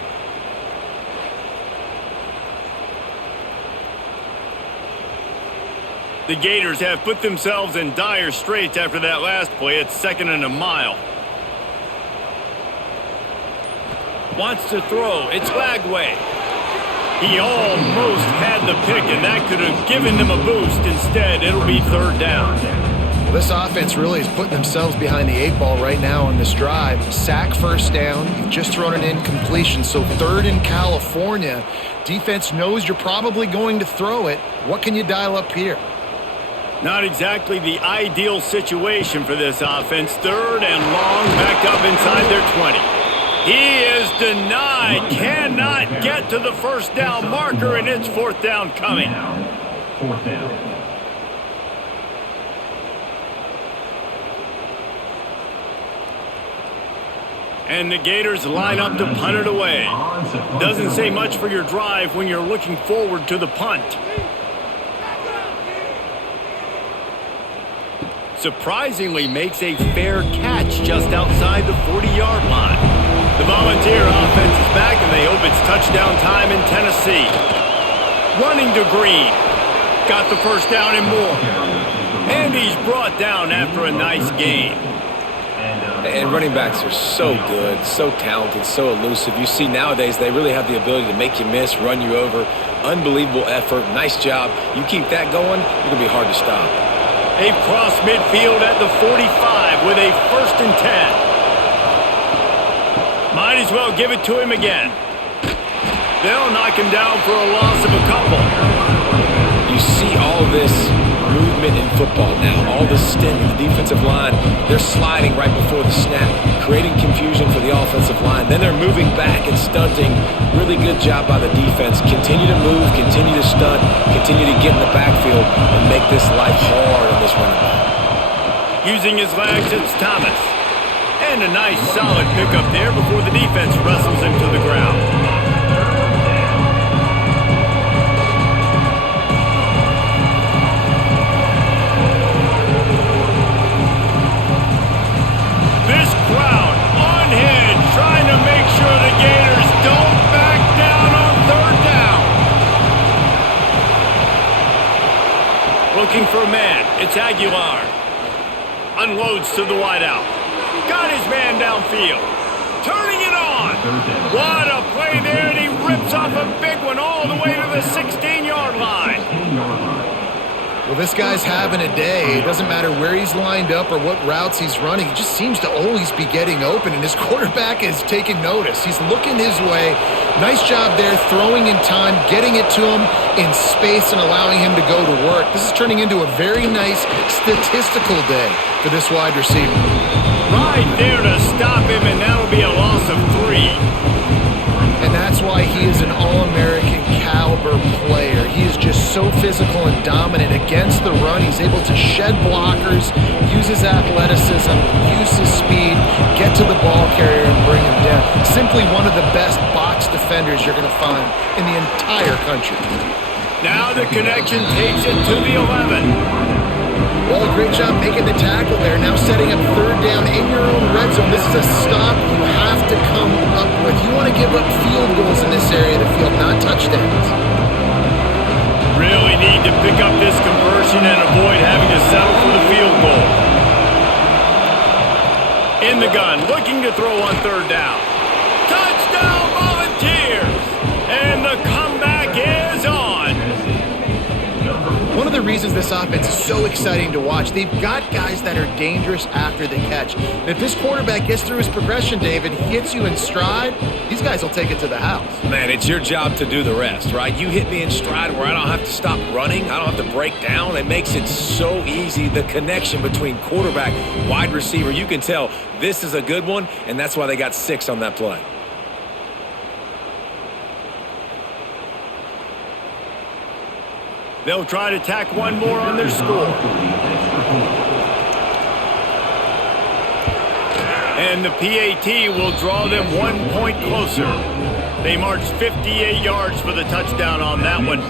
The Gators have put themselves in dire straits after that last play. It's 2nd and a mile. Wants to throw. It's Lagway. He almost had the pick, and that could have given them a boost. Instead, it'll be 3rd down. Well, this offense really is putting themselves behind the 8 ball right now on this drive. Sack, 1st down. You've just thrown an incompletion, so 3rd in California. Defense knows you're probably going to throw it. What can you dial up here? Not exactly the ideal situation for this offense. 3rd and long, back up inside their 20. He is denied. Cannot get to the 1st down marker, and it's 4th down coming. 4th down. And the Gators line up to punt it away. Doesn't say much for your drive when you're looking forward to the punt. Surprisingly makes a fair catch just outside the 40-yard line. The Volunteer offense is back, and they hope it's touchdown time in Tennessee. Running to Green. Got the 1st down and more. And he's brought down after a nice gain. And running backs are so good, so talented, so elusive. You see nowadays they really have the ability to make you miss, run you over. Unbelievable effort. Nice job. You keep that going, you're going to be hard to stop. They've crossed midfield at the 45 with a 1st and 10. Might as well give it to him again. They'll knock him down for a loss of a couple. You see all of this movement in football now, all the overextending. The defensive line, they're sliding right before the snap, creating confusion for the offensive line. Then they're moving back and stunting. Really good job by the defense. Continue to move, continue to stunt, continue to get in the backfield and make this life hard on this running back. Using his legs, it's Thomas. And a nice solid pickup there before the defense wrestles him to the ground. This crowd unhinged, trying to make sure the Gators don't back down on third down. Looking for a man, it's Aguilar. Unloads to the wideout. Got his man downfield. Turning it on. What a play there, and he rips off a big one all the way to the 16-yard line. Well, this guy's having a day. It doesn't matter where he's lined up or what routes he's running. He just seems to always be getting open, and his quarterback is taking notice. He's looking his way. Nice job there, throwing in time, getting it to him in space and allowing him to go to work. This is turning into a very nice statistical day for this wide receiver. Right there to stop him, and that'll be a loss of 3. And that's why he is an All-American caliber player. He is just so physical and dominant against the run. He's able to shed blockers, use his athleticism, use his speed, get to the ball carrier and bring him down. Simply one of the best box defenders you're going to find in the entire country. Now the connection takes it to the 11. Well, a great job making the tackle there. Now setting up third down in your own red zone. This is a stop you have to come up with. You want to give up field goals in this area of the field, not touchdowns. Really need to pick up this conversion and avoid having to settle for the field goal. In the gun, looking to throw on third down. Touchdown Volunteers! And the comeback is on. One of the reasons this offense is so exciting to watch, they've got guys that are dangerous after the catch. And if this quarterback gets through his progression, David, hits you in stride, these guys will take it to the house. Man, it's your job to do the rest, right? You hit me in stride where I don't have to stop running. I don't have to break down. It makes it so easy. The connection between quarterback, wide receiver, you can tell this is a good one, and that's why they got 6 on that play. They'll try to tack one more on their score. And the PAT will draw them 1 point closer. They marched 58 yards for the touchdown on that one.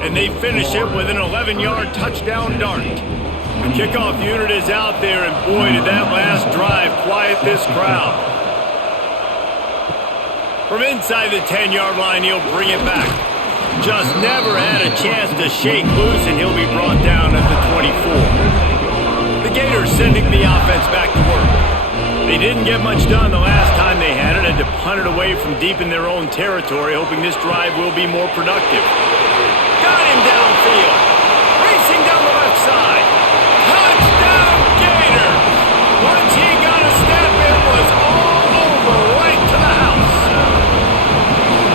And they finish it with an 11-yard touchdown dart. The kickoff unit is out there, and boy, did that last drive quiet this crowd. From inside the 10-yard line, he'll bring it back. Just never had a chance to shake loose, and he'll be brought down at the 24. The Gators sending the offense back to work. They didn't get much done the last time they had it, and to punt it away from deep in their own territory, hoping this drive will be more productive. Got him downfield. Racing down the left side. Touchdown Gators! Once he got a step, it was all over right to the house.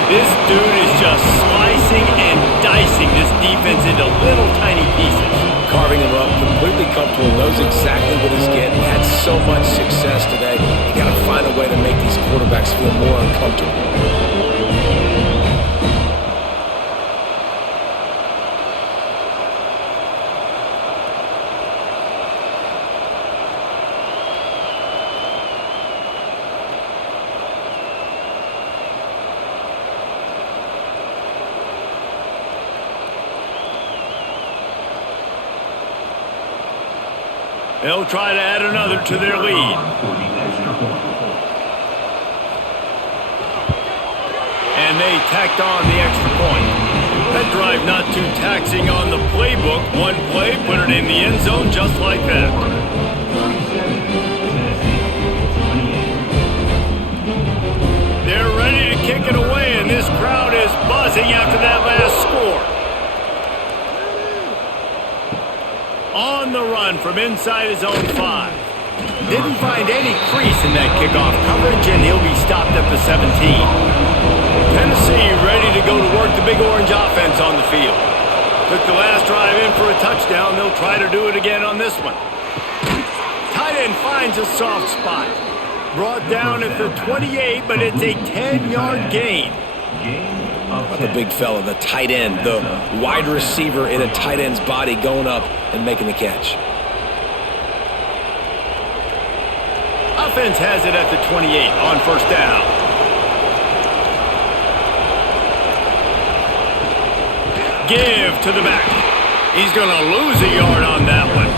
This dude is just slicing and dicing this defense into little tiny pieces. Carving him up, completely comfortable, knows exactly what he's getting, had so much success today. You got to find a way to make these quarterbacks feel more uncomfortable. They'll try to add another to their lead. And they tacked on the extra point. That drive not too taxing on the playbook. One play, put it in the end zone just like that. They're ready to kick it away, and this crowd is buzzing after that last score. On the run from inside his own 5. Didn't find any crease in that kickoff coverage, and he'll be stopped at the 17. Tennessee ready to go to work the Big Orange offense on the field. Took the last drive in for a touchdown. They'll try to do it again on this one. tight end finds a soft spot. Brought down at the 28, but it's a 10-yard gain. The big fella, the tight end, the wide receiver in a tight end's body going up and making the catch. Offense has it at the 28 on first down. Give to the back. He's going to lose a yard on that one.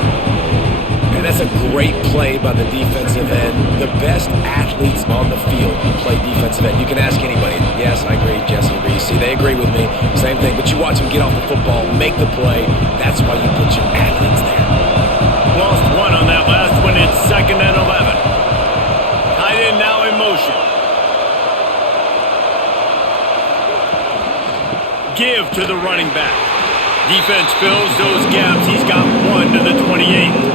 And that's a great play by the defensive end. The best athletes on the field play defensive end. You can ask anybody. Yes, I agree, Jesse Reese. See, they agree with me. Same thing. But you watch them get off the football, make the play. That's why you put your athletes there. Lost one on that last one. It's 2nd and 11. Tight end now in motion. Give to the running back. Defense fills those gaps. He's got one to the 28.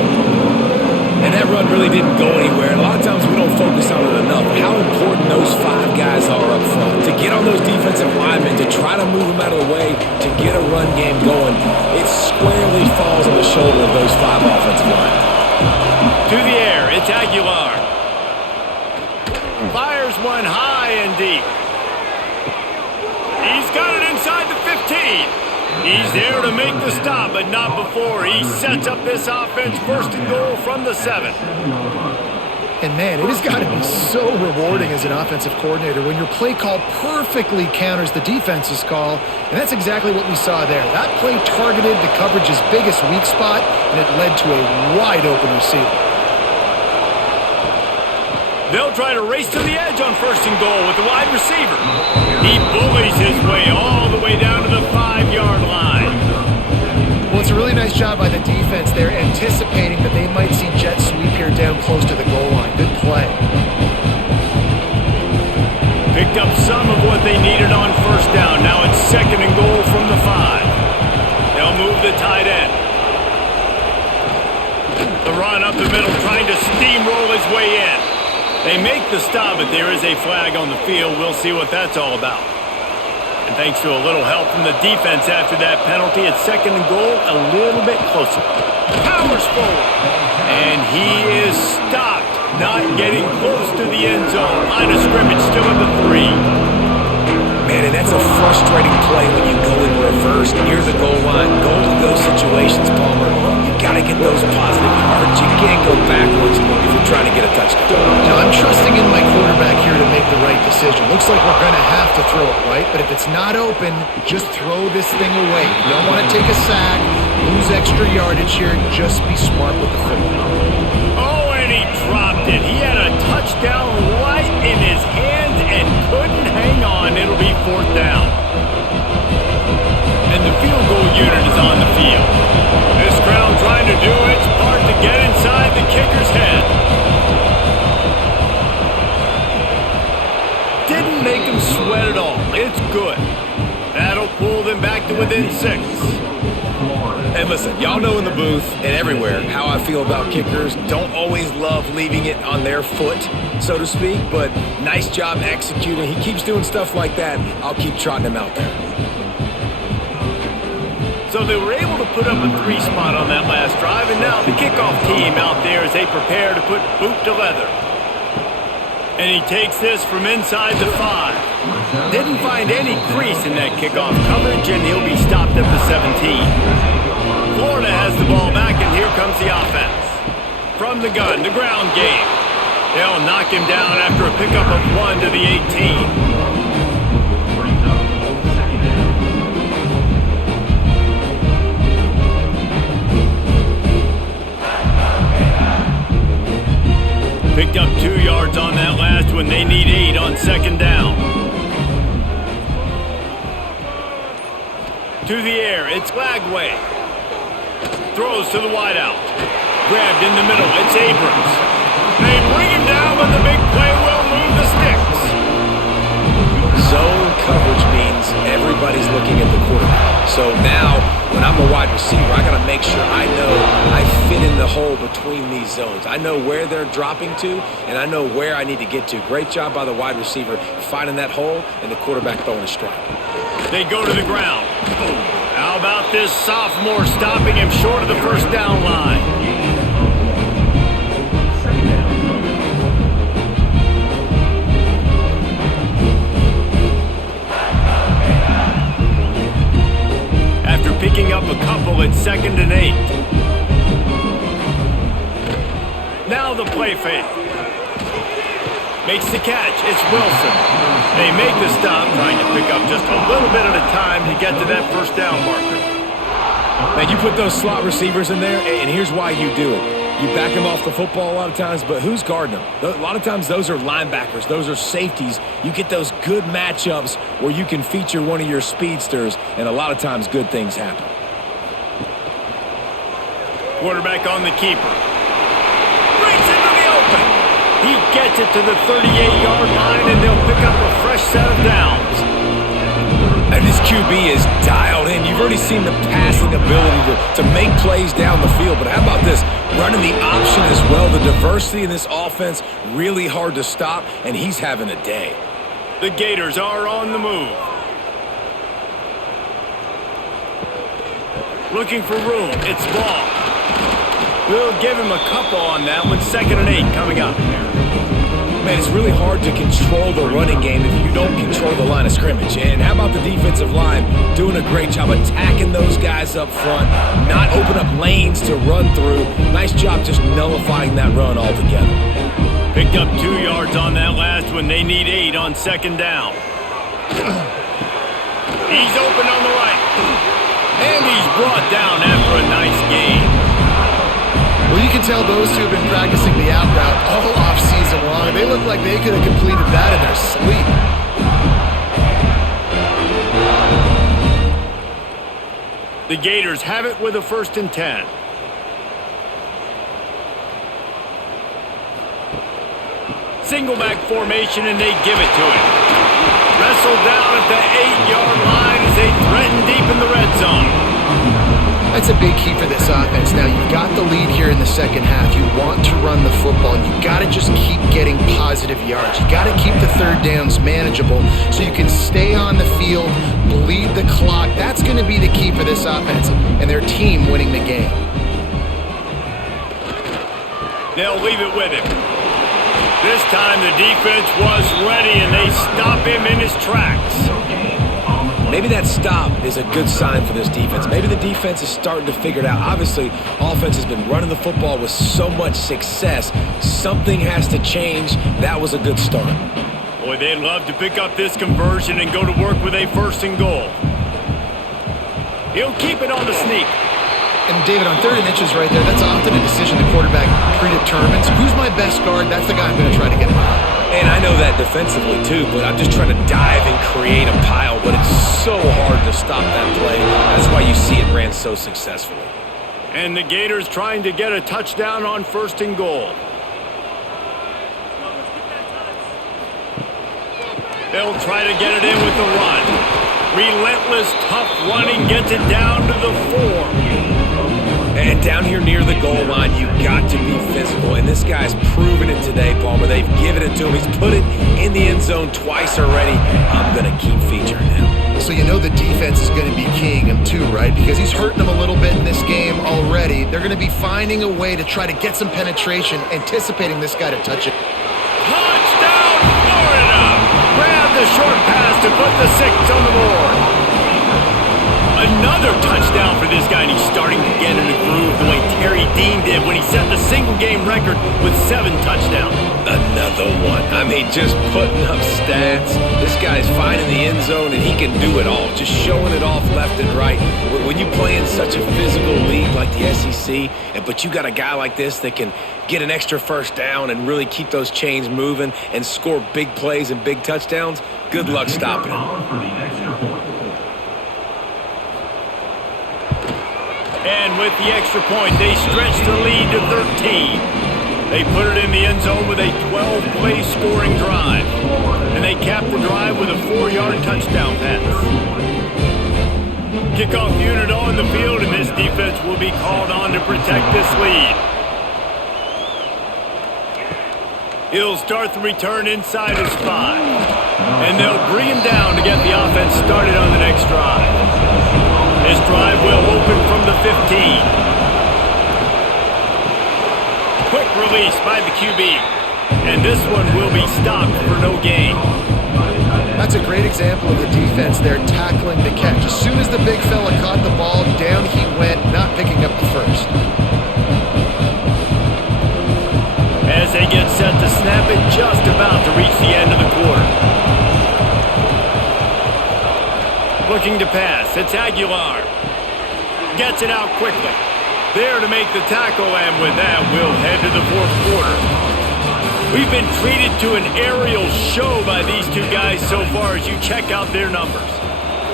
And that run really didn't go anywhere. A lot of times we don't focus on it enough. How important those 5 guys are up front. To get on those defensive linemen, to try to move them out of the way, to get a run game going, it squarely falls on the shoulder of those 5 offensive linemen. To the air, it's Aguilar. Fires one high and deep. He's got it inside the 15. He's there to make the stop, but not before he sets up this offense 1st and goal from the 7. And man, it has got to be so rewarding as an offensive coordinator when your play call perfectly counters the defense's call, and that's exactly what we saw there. That play targeted the coverage's biggest weak spot, and it led to a wide-open receiver. They'll try to race to the edge on 1st and goal with the wide receiver. He bullies his way all the way down to the 5-yard line. Well, it's a really nice job by the defense there, anticipating that they might see jet sweep here down close to the goal line. Good play. Picked up some of what they needed on 1st down. Now it's 2nd and goal from the 5. They'll move the tight end. The run up the middle, trying to steamroll his way in. They make the stop, but there is a flag on the field. We'll see what that's all about. And thanks to a little help from the defense after that penalty, it's 2nd and goal, a little bit closer. Powers forward. And he is stopped, not getting close to the end zone. Line of scrimmage still at the 3. Man, and that's a frustrating play when you go in reverse near the goal line. Go to those situations, Palmer. You got to get those positive yards. You can't go backwards if you're trying to get a touchdown. Now, I'm trusting in my quarterback here to make the right decision. Looks like we're going to have to throw it, right? But if it's not open, just throw this thing away. You don't want to take a sack, lose extra yardage here. Just be smart with the football. Oh, and he dropped it. He had a touchdown right in his hands and couldn't hang on. It'll be 4th down. And the field goal unit is on the field. This crowd trying to do its part to get inside the kicker's head. Didn't make him sweat at all. It's good. That'll pull them back to within 6. And listen, y'all know in the booth and everywhere how I feel about kickers. Don't always love leaving it on their foot, so to speak, but nice job executing. He keeps doing stuff like that. I'll keep trotting him out there. So they were able to put up a 3 spot on that last drive, and now the kickoff team out there as they prepare to put boot to leather. And he takes this from inside the 5. Didn't find any crease in that kickoff coverage, and he'll be stopped at the 17. Florida has the ball back, and here comes the offense. From the gun, the ground game. They'll knock him down after a pickup of 1 to the 18. Picked up 2 yards on that last one. They need 8 on 2nd down. To the air, it's Lagway. Throws to the wideout. Grabbed in the middle, it's Abrams. They bring him down, but the big play will move the sticks. Zone coverage means everybody's looking at the quarterback. So now, when I'm a wide receiver, I got to make sure I know I fit in the hole between these zones. I know where they're dropping to, and I know where I need to get to. Great job by the wide receiver finding that hole, and the quarterback throwing a strike. They go to the ground. How about this sophomore stopping him short of the 1st down line? up a couple at 2nd and 8. Now the play fake. Makes the catch. It's Wilson. They make the stop, trying to pick up just a little bit at a time to get to that first down marker. Man, you put those slot receivers in there, and here's why you do it. You back them off the football a lot of times, but who's guarding them? A lot of times those are linebackers. Those are safeties. You get those good matchups where you can feature one of your speedsters, and a lot of times good things happen. Quarterback on the keeper. Breaks into the open. He gets it to the 38-yard line, and they'll pick up a fresh set of downs. And this QB is dialed in. You've already seen the passing ability to make plays down the field. But how about this? Running the option as well. The diversity in this offense, really hard to stop, and he's having a day. The Gators are on the move. Looking for room. It's Long. We'll give him a couple on that one. 2nd and 8 coming up. Man, it's really hard to control the running game if you don't control the line of scrimmage. And how about the defensive line doing a great job attacking those guys up front, not open up lanes to run through. Nice job just nullifying that run altogether. Picked up 2 yards on that last one. They need 8 on 2nd down. He's open on the right. And he's brought down after a nice gain. Well, you can tell those two have been practicing the out route all off-season long. They look like they could have completed that in their sleep. The Gators have it with a 1st and 10. Single back formation, and they give it to him. Wrestled down at the 8-yard line as they threaten deep in the red zone. That's a big key for this offense. Now, you've got the lead here in the second half. You want to run the football, and you've got to just keep getting positive yards. You've got to keep the 3rd downs manageable so you can stay on the field, bleed the clock. That's going to be the key for this offense and their team winning the game. They'll leave it with him. This time the defense was ready, and they stop him in his tracks. Maybe that stop is a good sign for this defense. Maybe the defense is starting to figure it out. Obviously, offense has been running the football with so much success. Something has to change. That was a good start. Boy, they'd love to pick up this conversion and go to work with a 1st and goal. He'll keep it on the sneak. And David, on 3rd and inches right there, that's often a decision the quarterback predetermines. Who's my best guard? That's the guy I'm going to try to get him. And I know that defensively too, but I'm just trying to dive and create a pile, but it's so hard to stop that play. That's why you see it ran so successfully. And the Gators trying to get a touchdown on 1st and goal. They'll try to get it in with the run. Relentless, tough running gets it down to the 4. And down here near the goal line, you got to be physical. And this guy's proven it today, Palmer. They've given it to him. He's put it in the end zone twice already. I'm going to keep featuring him. So you know the defense is going to be keying him too, right? Because he's hurting them a little bit in this game already. They're going to be finding a way to try to get some penetration, anticipating this guy to touch it. Touchdown, Florida! Grab the short pass to put the 6 on the board. Another touchdown for this guy, and he's starting to get in the groove the way Terry Dean did when he set the single-game record with 7 touchdowns. Another one. I mean, just putting up stats. This guy's finding the end zone, and he can do it all, just showing it off left and right. When you play in such a physical league like the SEC, but you got a guy like this that can get an extra 1st down and really keep those chains moving and score big plays and big touchdowns, good luck stopping him. And with the extra point, they stretch the lead to 13. They put it in the end zone with a 12-play scoring drive. And they cap the drive with a 4-yard touchdown pass. Kickoff unit on the field, and this defense will be called on to protect this lead. He'll start the return inside his 5. And they'll bring him down to get the offense started on the next drive. This drive will open from the 15. Quick release by the QB. And this one will be stopped for no gain. That's a great example of the defense there tackling the catch. As soon as the big fella caught the ball, down he went, not picking up the first. As they get set to snap it, just about to reach the end of the quarter. Looking to pass, it's Aguilar. Gets it out quickly. There to make the tackle, and with that, we'll head to the fourth quarter. We've been treated to an aerial show by these two guys so far as you check out their numbers.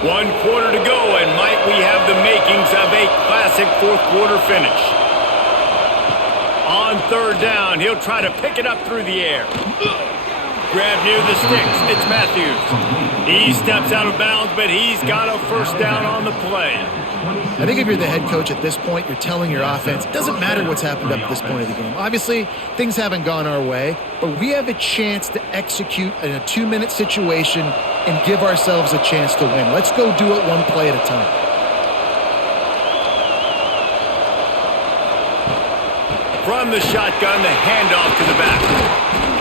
1 quarter to go, and might we have the makings of a classic fourth quarter finish. On third down, he'll try to pick it up through the air. Grab near the sticks, it's Matthews. He steps out of bounds, but he's got a first down on the play. I think if you're the head coach at this point, you're telling your offense, it doesn't matter what's happened up to this point of the game. Obviously, things haven't gone our way, but we have a chance to execute in a 2-minute situation and give ourselves a chance to win. Let's go do it one play at a time. From the shotgun, the handoff to the back.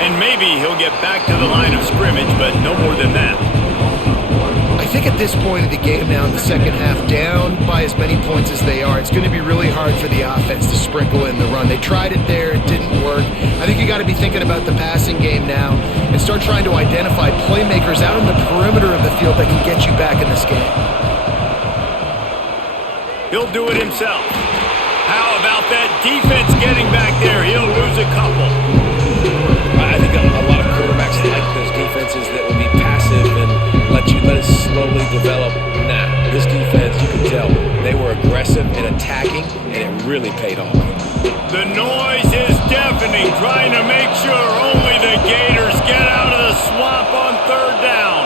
And maybe he'll get back to the line of scrimmage, but no more than that. I think at this point of the game now in the second half, down by as many points as they are, it's going to be really hard for the offense to sprinkle in the run. They tried it there, it didn't work. I think you got to be thinking about the passing game now and start trying to identify playmakers out on the perimeter of the field that can get you back in this game. He'll do it himself. How about that defense getting back there? He'll lose a couple. I think a lot of quarterbacks like those defenses that will be passive and let it slowly develop. Nah, this defense, you can tell, they were aggressive and attacking, and it really paid off. The noise is deafening, trying to make sure only the Gators get out of the swamp on third down.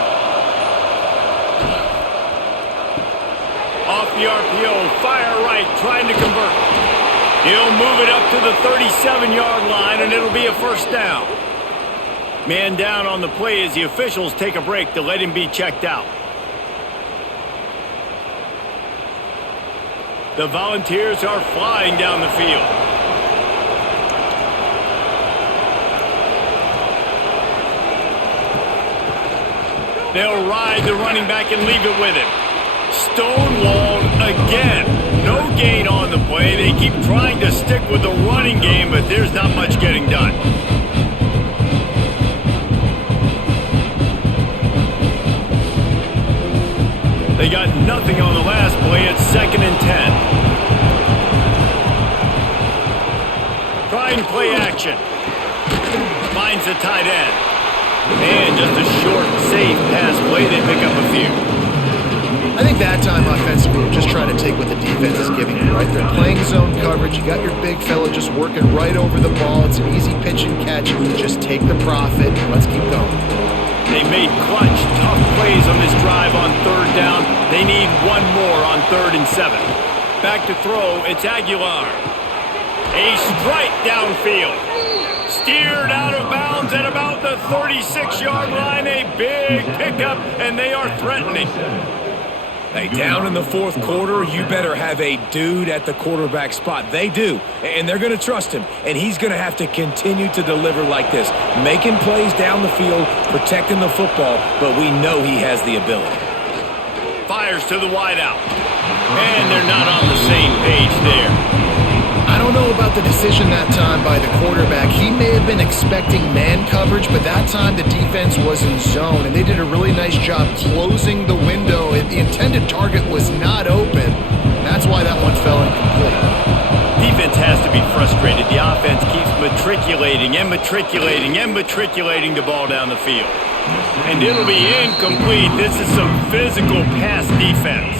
Off the RPO, fire right, trying to convert. He'll move it up to the 37-yard line, and it'll be a first down. Man down on the play as the officials take a break to let him be checked out. The Volunteers are flying down the field. They'll ride the running back and leave it with him. Stonewalled again. No gain on the play. They keep trying to stick with the running game, but there's not much getting done. They got nothing on the last play. It's 2nd and 10. Trying play action. Finds the tight end. And just a short, safe pass play. They pick up a few. I think that time offensively, we're just trying to take what the defense is giving you, right? They're playing zone coverage. You got your big fella just working right over the ball. It's an easy pitch and catch. Just take the profit. Let's keep going. They made clutch, tough plays on this drive on third down. They need one more on 3rd and 7. Back to throw, it's Aguilar. A strike downfield. Steered out of bounds at about the 36-yard line. A big pickup, and they are threatening. Hey, down in the fourth quarter, you better have a dude at the quarterback spot. They do, and they're going to trust him, and he's going to have to continue to deliver like this, making plays down the field, protecting the football, but we know he has the ability. Fires to the wideout, and they're not on the same page there. I don't know about the decision that time by the quarterback. He may have been expecting man coverage, but that time the defense was in zone, and they did a really nice job closing the window. The intended target was not open. That's why that one fell incomplete. Defense has to be frustrated. The offense keeps matriculating and matriculating and matriculating the ball down the field. And it'll be incomplete. This is some physical pass defense.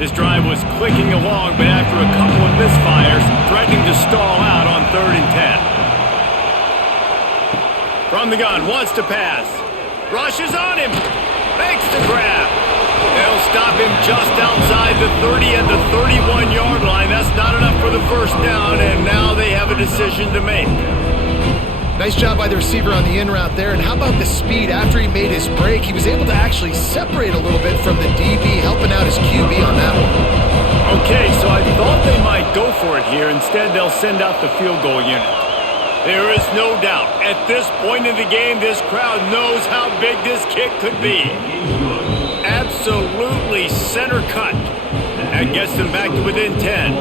This drive was clicking along, but after a couple of misfires, threatening to stall out on 3rd and 10. From the gun, wants to pass. Rushes on him. Makes the grab. They'll stop him just outside the 30 and the 31-yard line. That's not enough for the first down, and now they have a decision to make. Nice job by the receiver on the in route there. And how about the speed? After he made his break, he was able to actually separate a little bit from the DB, helping out his QB on that one. Okay, so I thought they might go for it here. Instead, they'll send out the field goal unit. There is no doubt. At this point in the game, this crowd knows how big this kick could be. Absolutely center cut. That gets them back to within 10.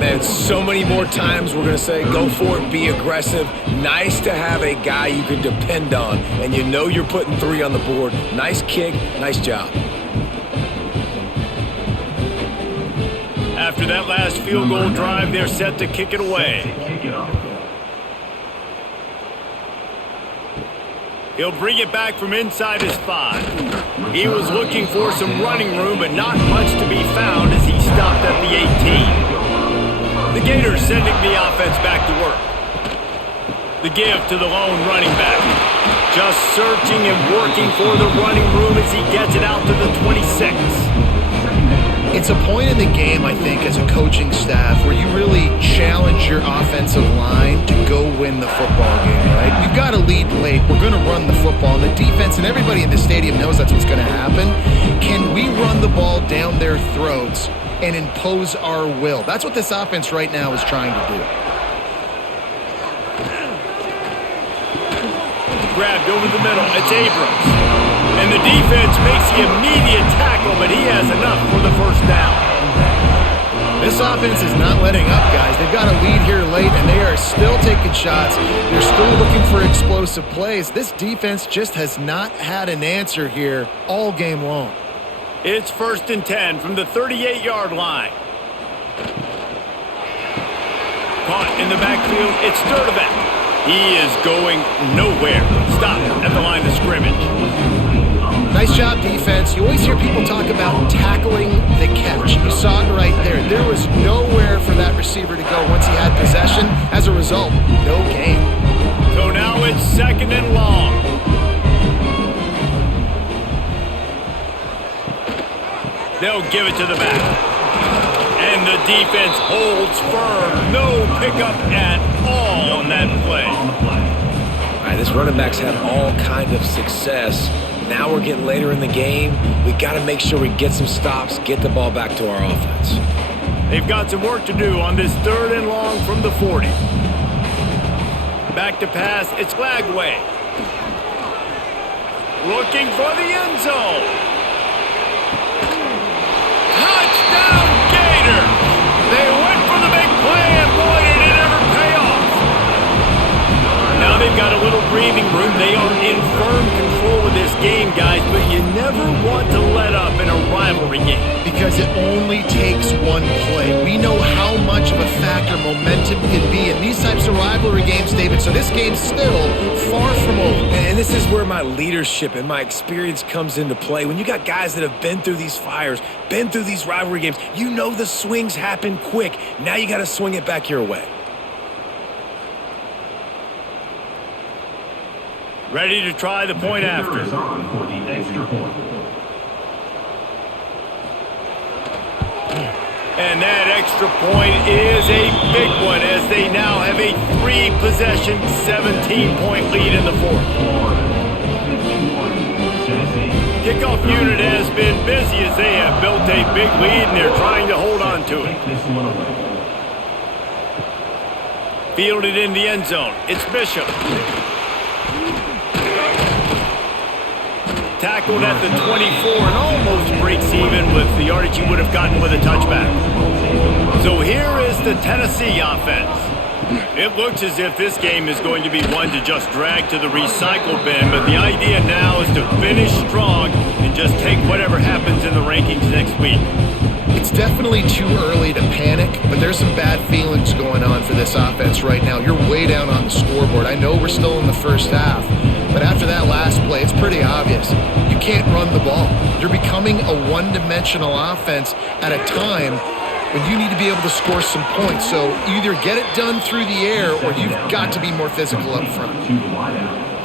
Man, so many more times we're going to say go for it, be aggressive. Nice to have a guy you can depend on, and you know you're putting 3 on the board. Nice kick, nice job. After that last field goal drive, they're set to kick it away. He'll bring it back from inside his 5. He was looking for some running room, but not much to be found as he stopped at the 18. The Gators sending the offense back to work. The give to the lone running back. Just searching and working for the running room as he gets it out to the 26. It's a point in the game, I think, as a coaching staff where you really challenge your offensive line to go win the football game, right? We've got to lead late. We're going to run the football. And the defense and everybody in the stadium knows that's what's going to happen. Can we run the ball down their throats and impose our will? That's what this offense right now is trying to do. Grabbed over the middle. It's Abrams. And the defense makes the immediate tackle, but he has enough for the first down. This offense is not letting up, guys. They've got a lead here late, and they are still taking shots. They're still looking for explosive plays. This defense just has not had an answer here all game long. It's 1st and 10 from the 38-yard line. Caught in the backfield. It's Sturdivant. He is going nowhere. Stop at the line of scrimmage. Nice job, defense. You always hear people talk about tackling the catch. You saw it right there. There was nowhere for that receiver to go once he had possession. As a result, no gain. So now it's 2nd and long. They'll give it to the back. And the defense holds firm. No pickup at all on that play. All right, this running back's had all kind of success. Now we're getting later in the game. We got to make sure we get some stops, get the ball back to our offense. They've got some work to do on this 3rd and long from the 40. Back to pass. It's Lagway. Looking for the end zone. Touchdown, Gator! They went for the big play, and boy, did it ever pay off. Now they've got a little breathing room. They are in firm control of this game, guys, but you never want to let up in a rivalry game. Because it only takes one play. We know how much of a factor momentum can be in these types of rivalry games, David, so this game's still far from over. And this is where my leadership and my experience comes into play. When you got guys that have been through these fires, been through these rivalry games, you know the swings happen quick. Now you got to swing it back your way. Ready to try the point after. And that extra point is a big one as they now have a 3-possession, 17-point lead in the 4th. Kickoff unit has been busy as they have built a big lead and they're trying to hold on to it. Fielded in the end zone. It's Bishop. Tackled at the 24 and almost breaks even with the yardage he would have gotten with a touchback. So here is the Tennessee offense. It looks as if this game is going to be one to just drag to the recycle bin, but the idea now is to finish strong and just take whatever happens in the rankings next week. It's definitely too early to panic, but there's some bad feelings going on for this offense right now. You're way down on the scoreboard. I know we're still in the first half, but after that last play, it's pretty obvious. You can't run the ball. You're becoming a one-dimensional offense at a time when you need to be able to score some points. So either get it done through the air or you've got to be more physical up front.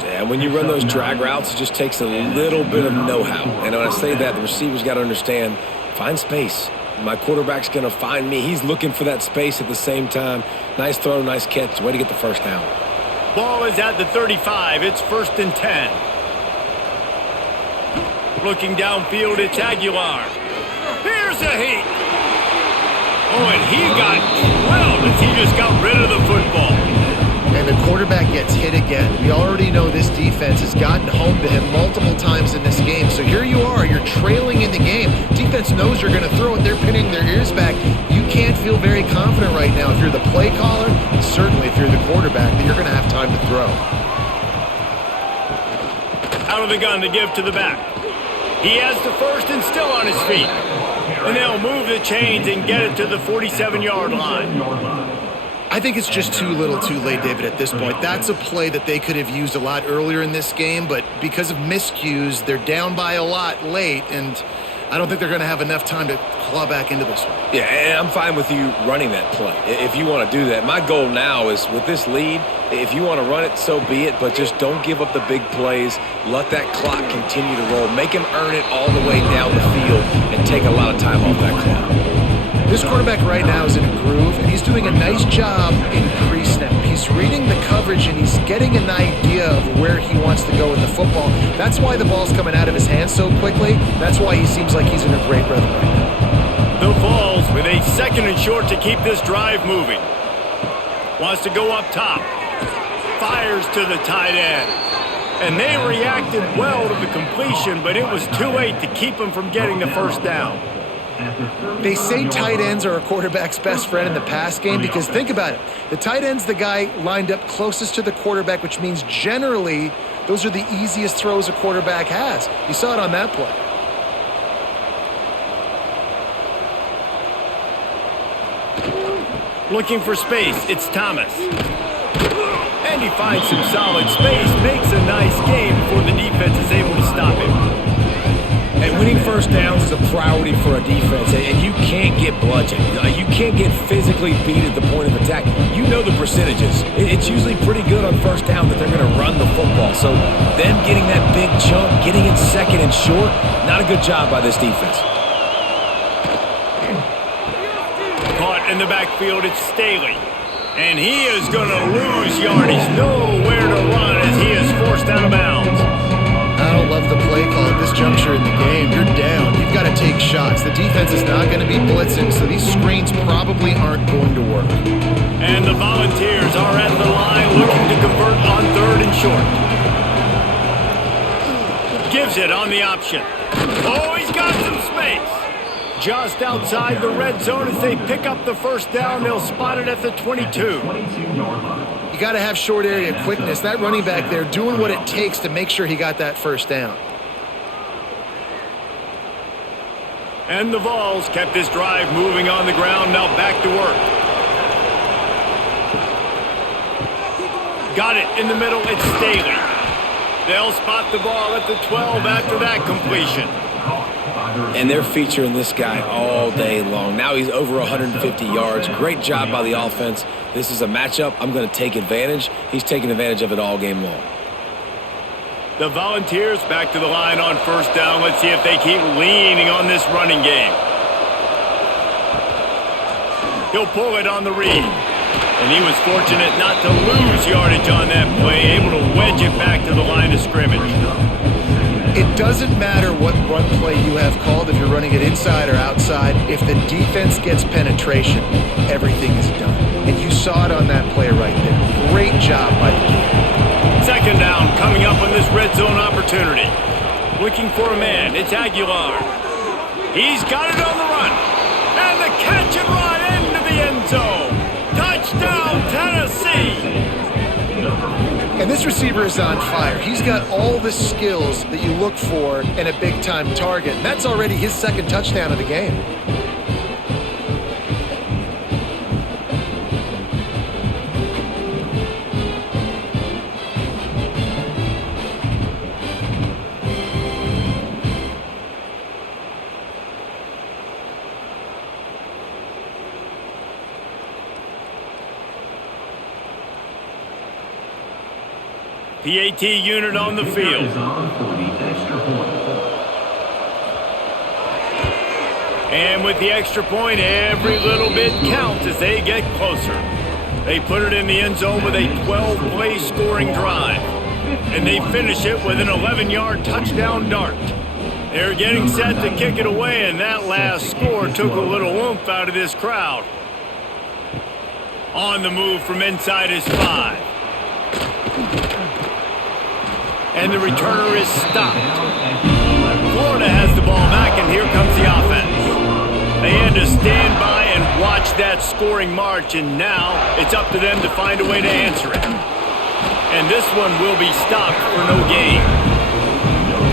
Yeah, when you run those drag routes, it just takes a little bit of know-how. And when I say that, the receivers got to understand, find space. My quarterback's going to find me. He's looking for that space at the same time. Nice throw, nice catch. Way to get the first down. Ball is at the 35. It's 1st and 10. Looking downfield, it's Aguilar. Here's a heat. Oh, and he got drilled as he just got rid of the football. And the quarterback gets hit again. We already know this defense has gotten home to him multiple times in this game. So here you are, you're trailing in the game. Defense knows you're going to throw it. They're pinning their ears back. You can't feel very confident right now if you're the play caller, and certainly if you're the quarterback, that you're going to have time to throw. Out of the gun to give to the back. He has the first and still on his feet. And they'll move the chains and get it to the 47-yard line. I think it's just too little too late, David, at this point. That's a play that they could have used a lot earlier in this game, but because of miscues, they're down by a lot late, and I don't think they're going to have enough time to claw back into this one. Yeah, and I'm fine with you running that play if you want to do that. My goal now is with this lead, if you want to run it, so be it, but just don't give up the big plays. Let that clock continue to roll. Make him earn it all the way down the field and take a lot of time off that clock. This quarterback right now is in a groove, and he's doing a nice job in pre-snap. He's reading the coverage, and he's getting an idea of where he wants to go with the football. That's why the ball's coming out of his hands so quickly. That's why he seems like he's in a great rhythm right now. The Vols with a 2nd and short to keep this drive moving. Wants to go up top. Fires to the tight end. And they reacted well to the completion, but it was too late to keep him from getting the first down. They say tight ends are a quarterback's best friend in the pass game because think about it. The tight end's the guy lined up closest to the quarterback, which means generally those are the easiest throws a quarterback has. You saw it on that play. Looking for space, it's Thomas. And he finds some solid space, makes a nice game before the defense is able to stop him. And winning first downs is a priority for a defense, and you can't get bludgeoned. You can't get physically beat at the point of attack. You know the percentages. It's usually pretty good on first down that they're going to run the football. So them getting that big chunk, getting it 2nd and short, not a good job by this defense. Caught in the backfield, it's Staley. And he is going to lose yardage. Nowhere to run as he is forced out of bounds. I don't love the play call at this juncture in the game. You're down. You've got to take shots. The defense is not going to be blitzing, so these screens probably aren't going to work. And the Volunteers are at the line looking to convert on 3rd and short. Gives it on the option. Oh, he's got some space. Just outside the red zone as they pick up the first down. They'll spot it at the 22. You got to have short area quickness. That running back there doing what it takes to make sure he got that first down. And the Vols kept this drive moving on the ground. Now back to work. Got it in the middle. It's Staley. They'll spot the ball at the 12 after that completion. And they're featuring this guy all day long. Now he's over 150 yards. Great job by the offense. This is a matchup. I'm going to take advantage. He's taking advantage of it all game long. The Volunteers back to the line on first down. Let's see if they keep leaning on this running game. He'll pull it on the read. And he was fortunate not to lose yardage on that play, able to wedge it back to the line of scrimmage. It doesn't matter what run play you have called, if you're running it inside or outside. If the defense gets penetration, everything is done. And you saw it on that play right there. Great job by the defense. 2nd down coming up on this red zone opportunity. Looking for a man. It's Aguilar. He's got it on the run. And the catch and run into the end zone. Touchdown, Tennessee. And this receiver is on fire. He's got all the skills that you look for in a big-time target. And that's already his 2nd touchdown of the game. PAT unit on the field. And with the extra point, every little bit counts as they get closer. They put it in the end zone with a 12-play scoring drive. And they finish it with an 11-yard touchdown dart. They're getting set to kick it away, and that last score took a little oomph out of this crowd. On the move from inside his 5. And the returner is stopped. Florida has the ball back, and here comes the offense. They had to stand by and watch that scoring march, and now it's up to them to find a way to answer it. And this one will be stopped for no gain.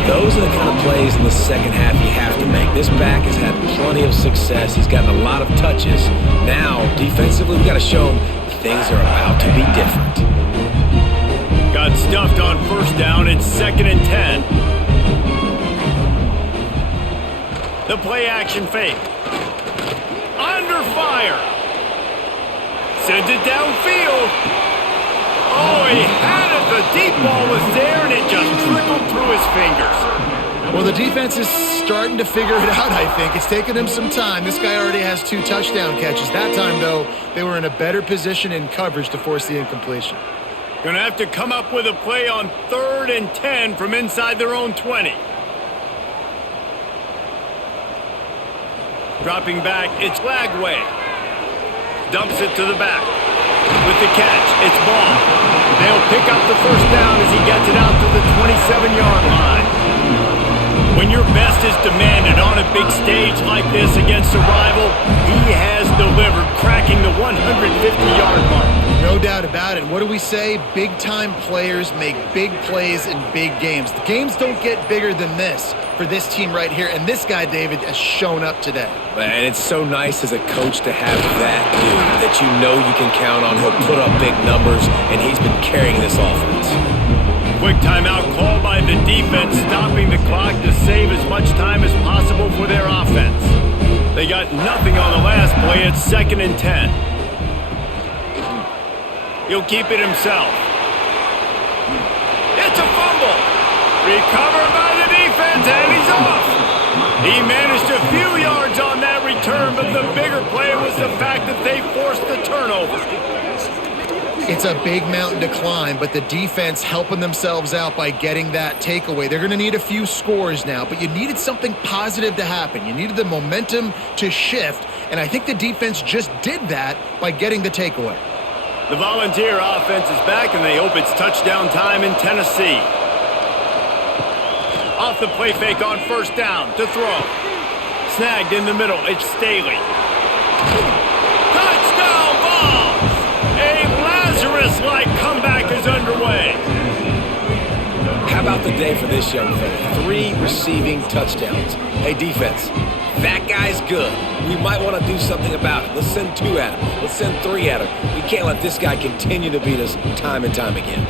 Those are the kind of plays in the second half you have to make. This back has had plenty of success. He's gotten a lot of touches. Now, defensively, we've got to show him things are about to be different. Got stuffed on first down. It's 2nd and 10. The play action fake. Under fire. Sends it downfield. Oh, he had it. The deep ball was there, and it just trickled through his fingers. Well, the defense is starting to figure it out, I think. It's taken them some time. This guy already has 2 touchdown catches. That time, though, they were in a better position in coverage to force the incompletion. Gonna have to come up with a play on 3rd and 10 from inside their own 20. Dropping back, it's Lagway. Dumps it to the back. With the catch, it's Ball. They'll pick up the first down as he gets it out to the 27-yard line. When your best is demanded on a big stage like this against a rival, he has delivered, cracking the 150-yard mark. No doubt about it. What do we say? Big-time players make big plays in big games. The games don't get bigger than this for this team right here, and this guy, David, has shown up today. And it's so nice as a coach to have that dude that you know you can count on. He'll put up big numbers, and he's been carrying this offense. Quick timeout called by the defense, stopping the clock to save as much time as possible for their offense. They got nothing on the last play. It's 2nd and 10. He'll keep it himself. It's a fumble. Recovered by the defense, and he's off. He managed a few yards on that return, but the bigger play was the fact that they forced the turnover. It's a big mountain to climb, but the defense helping themselves out by getting that takeaway. They're going to need a few scores now, but you needed something positive to happen. You needed the momentum to shift, and I think the defense just did that by getting the takeaway. The Volunteer offense is back, and they hope it's touchdown time in Tennessee. Off the play fake on first down to throw. Snagged in the middle. It's Staley. Touchdown Vols! A Lazarus-like comeback is underway. How about the day for this young fella? 3 receiving touchdowns. Hey, defense, that guy's good. We might want to do something about it. Let's send 2 at him. Let's send 3 at him. We can't let this guy continue to beat us time and time again.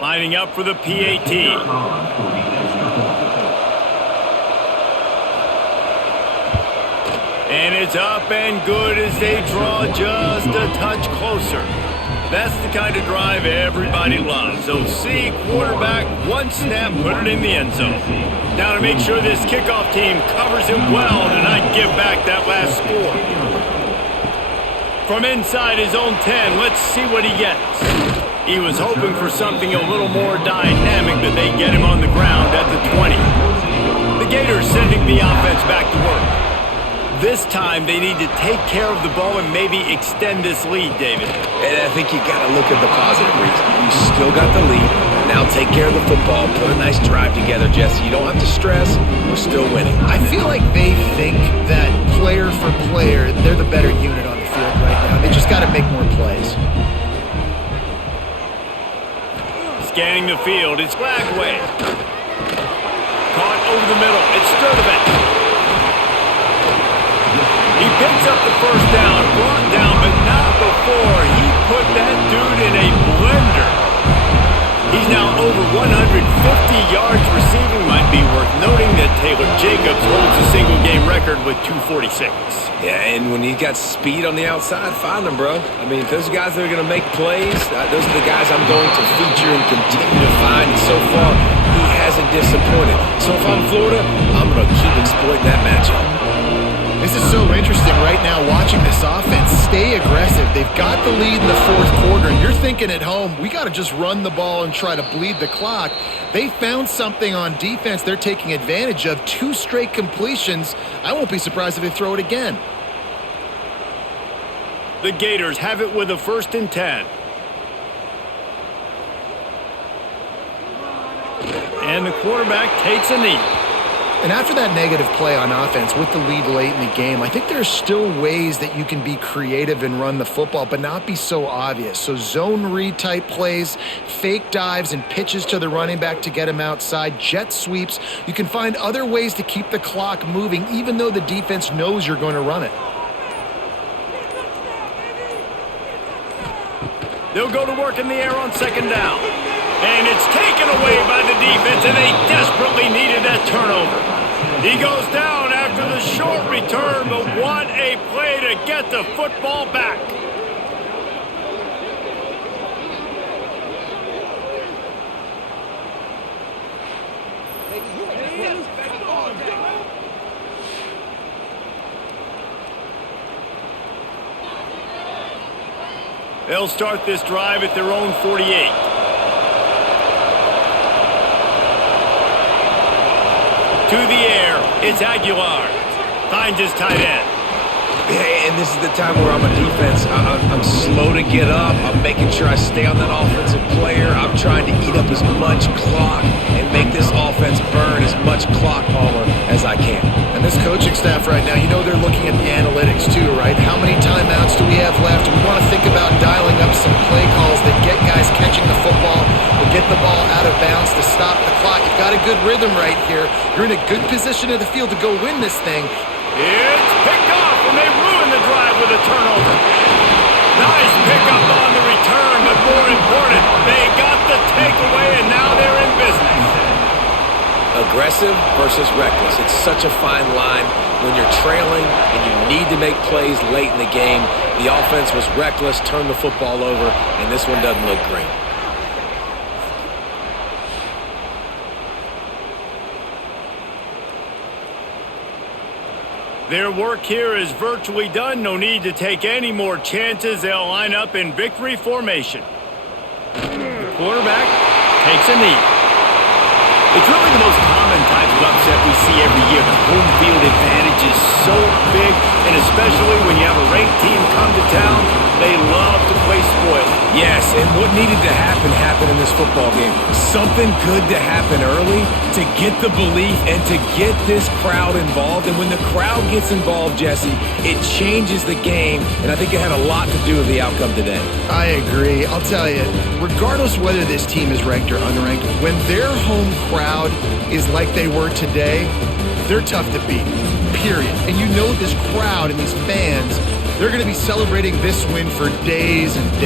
Lining up for the PAT. And it's up and good as they draw just a touch closer. That's the kind of drive everybody loves. OC, quarterback, 1 snap, put it in the end zone. Now to make sure this kickoff team covers it well and not give back that last score. From inside his own 10, let's see what he gets. He was hoping for something a little more dynamic, but they get him on the ground at the 20. The Gators sending the offense back to work. This time, they need to take care of the ball and maybe extend this lead, David. And I think you got to look at the positive reason. You still got the lead. Now take care of the football. Put a nice drive together, Jesse. You don't have to stress. We're still winning. I feel like they think that player for player, they're the better unit on the field right now. They just got to make more plays. Scanning the field, it's Lagway. Caught over the middle, it's Sturdivant. He picks up the first down, brought down, but not before he put that dude in a blender. He's now over 150 yards receiving. Might be worth noting that Taylor Jacobs holds the single-game record record with 246. Yeah, and when you got speed on the outside, find them, bro. I mean, those guys that are going to make plays, those are the guys I'm going to feature and continue to find. And so far, he hasn't disappointed. So if I'm Florida, I'm going to keep exploiting that matchup. This is so interesting right now watching this offense stay aggressive. They've got the lead in the fourth quarter, and you're thinking at home, we got to just run the ball and try to bleed the clock. They found something on defense they're taking advantage of. 2 straight completions. I won't be surprised if they throw it again. The Gators have it with a 1st and 10. And the quarterback takes a knee. And after that negative play on offense with the lead late in the game, I think there's still ways that you can be creative and run the football, but not be so obvious. So zone read type plays, fake dives and pitches to the running back to get him outside, jet sweeps. You can find other ways to keep the clock moving, even though the defense knows you're going to run it. They'll go to work in the air on 2nd down. And it's taken away by the defense, and they desperately needed that turnover. He goes down after the short return, but what a play to get the football back. They'll start this drive at their own 48. To the air, it's Aguilar. Finds his tight end. And this is the time where I'm a defense. I'm slow to get up. I'm making sure I stay on that offensive player. I'm trying to eat up as much clock and make this offense burn as much clock, Palmer, as I can. And this coaching staff right now, you know they're looking at the analytics too, right? How many timeouts do we have left? We want to think about dialing up some play calls that get guys catching the football or get the ball out of bounds to stop the clock. You've got a good rhythm right here. You're in a good position of the field to go win this thing. It's picked off, and they ruin the drive with a turnover. Nice pickup on the return, but more important, they got the takeaway, and now they're in business. Aggressive versus reckless. It's such a fine line when you're trailing and you need to make plays late in the game. The offense was reckless, turned the football over, and this one doesn't look great. Their work here is virtually done. No need to take any more chances. They'll line up in victory formation. The quarterback takes a knee. It's really the most common type of upset we see every year. The home field advantage is so big, and especially when you have a ranked team come to town, they love to play spoiler. Yes, and what needed to happen happened in this football game. Something good to happen early to get the belief and to get this crowd involved. And when the crowd gets involved, Jesse, it changes the game, and I think it had a lot to do with the outcome today. I agree. I'll tell you, regardless whether this team is ranked or unranked, when their home crowd is like they were today, they're tough to beat, period. And you know this crowd and these fans, they're going to be celebrating this win for days and days.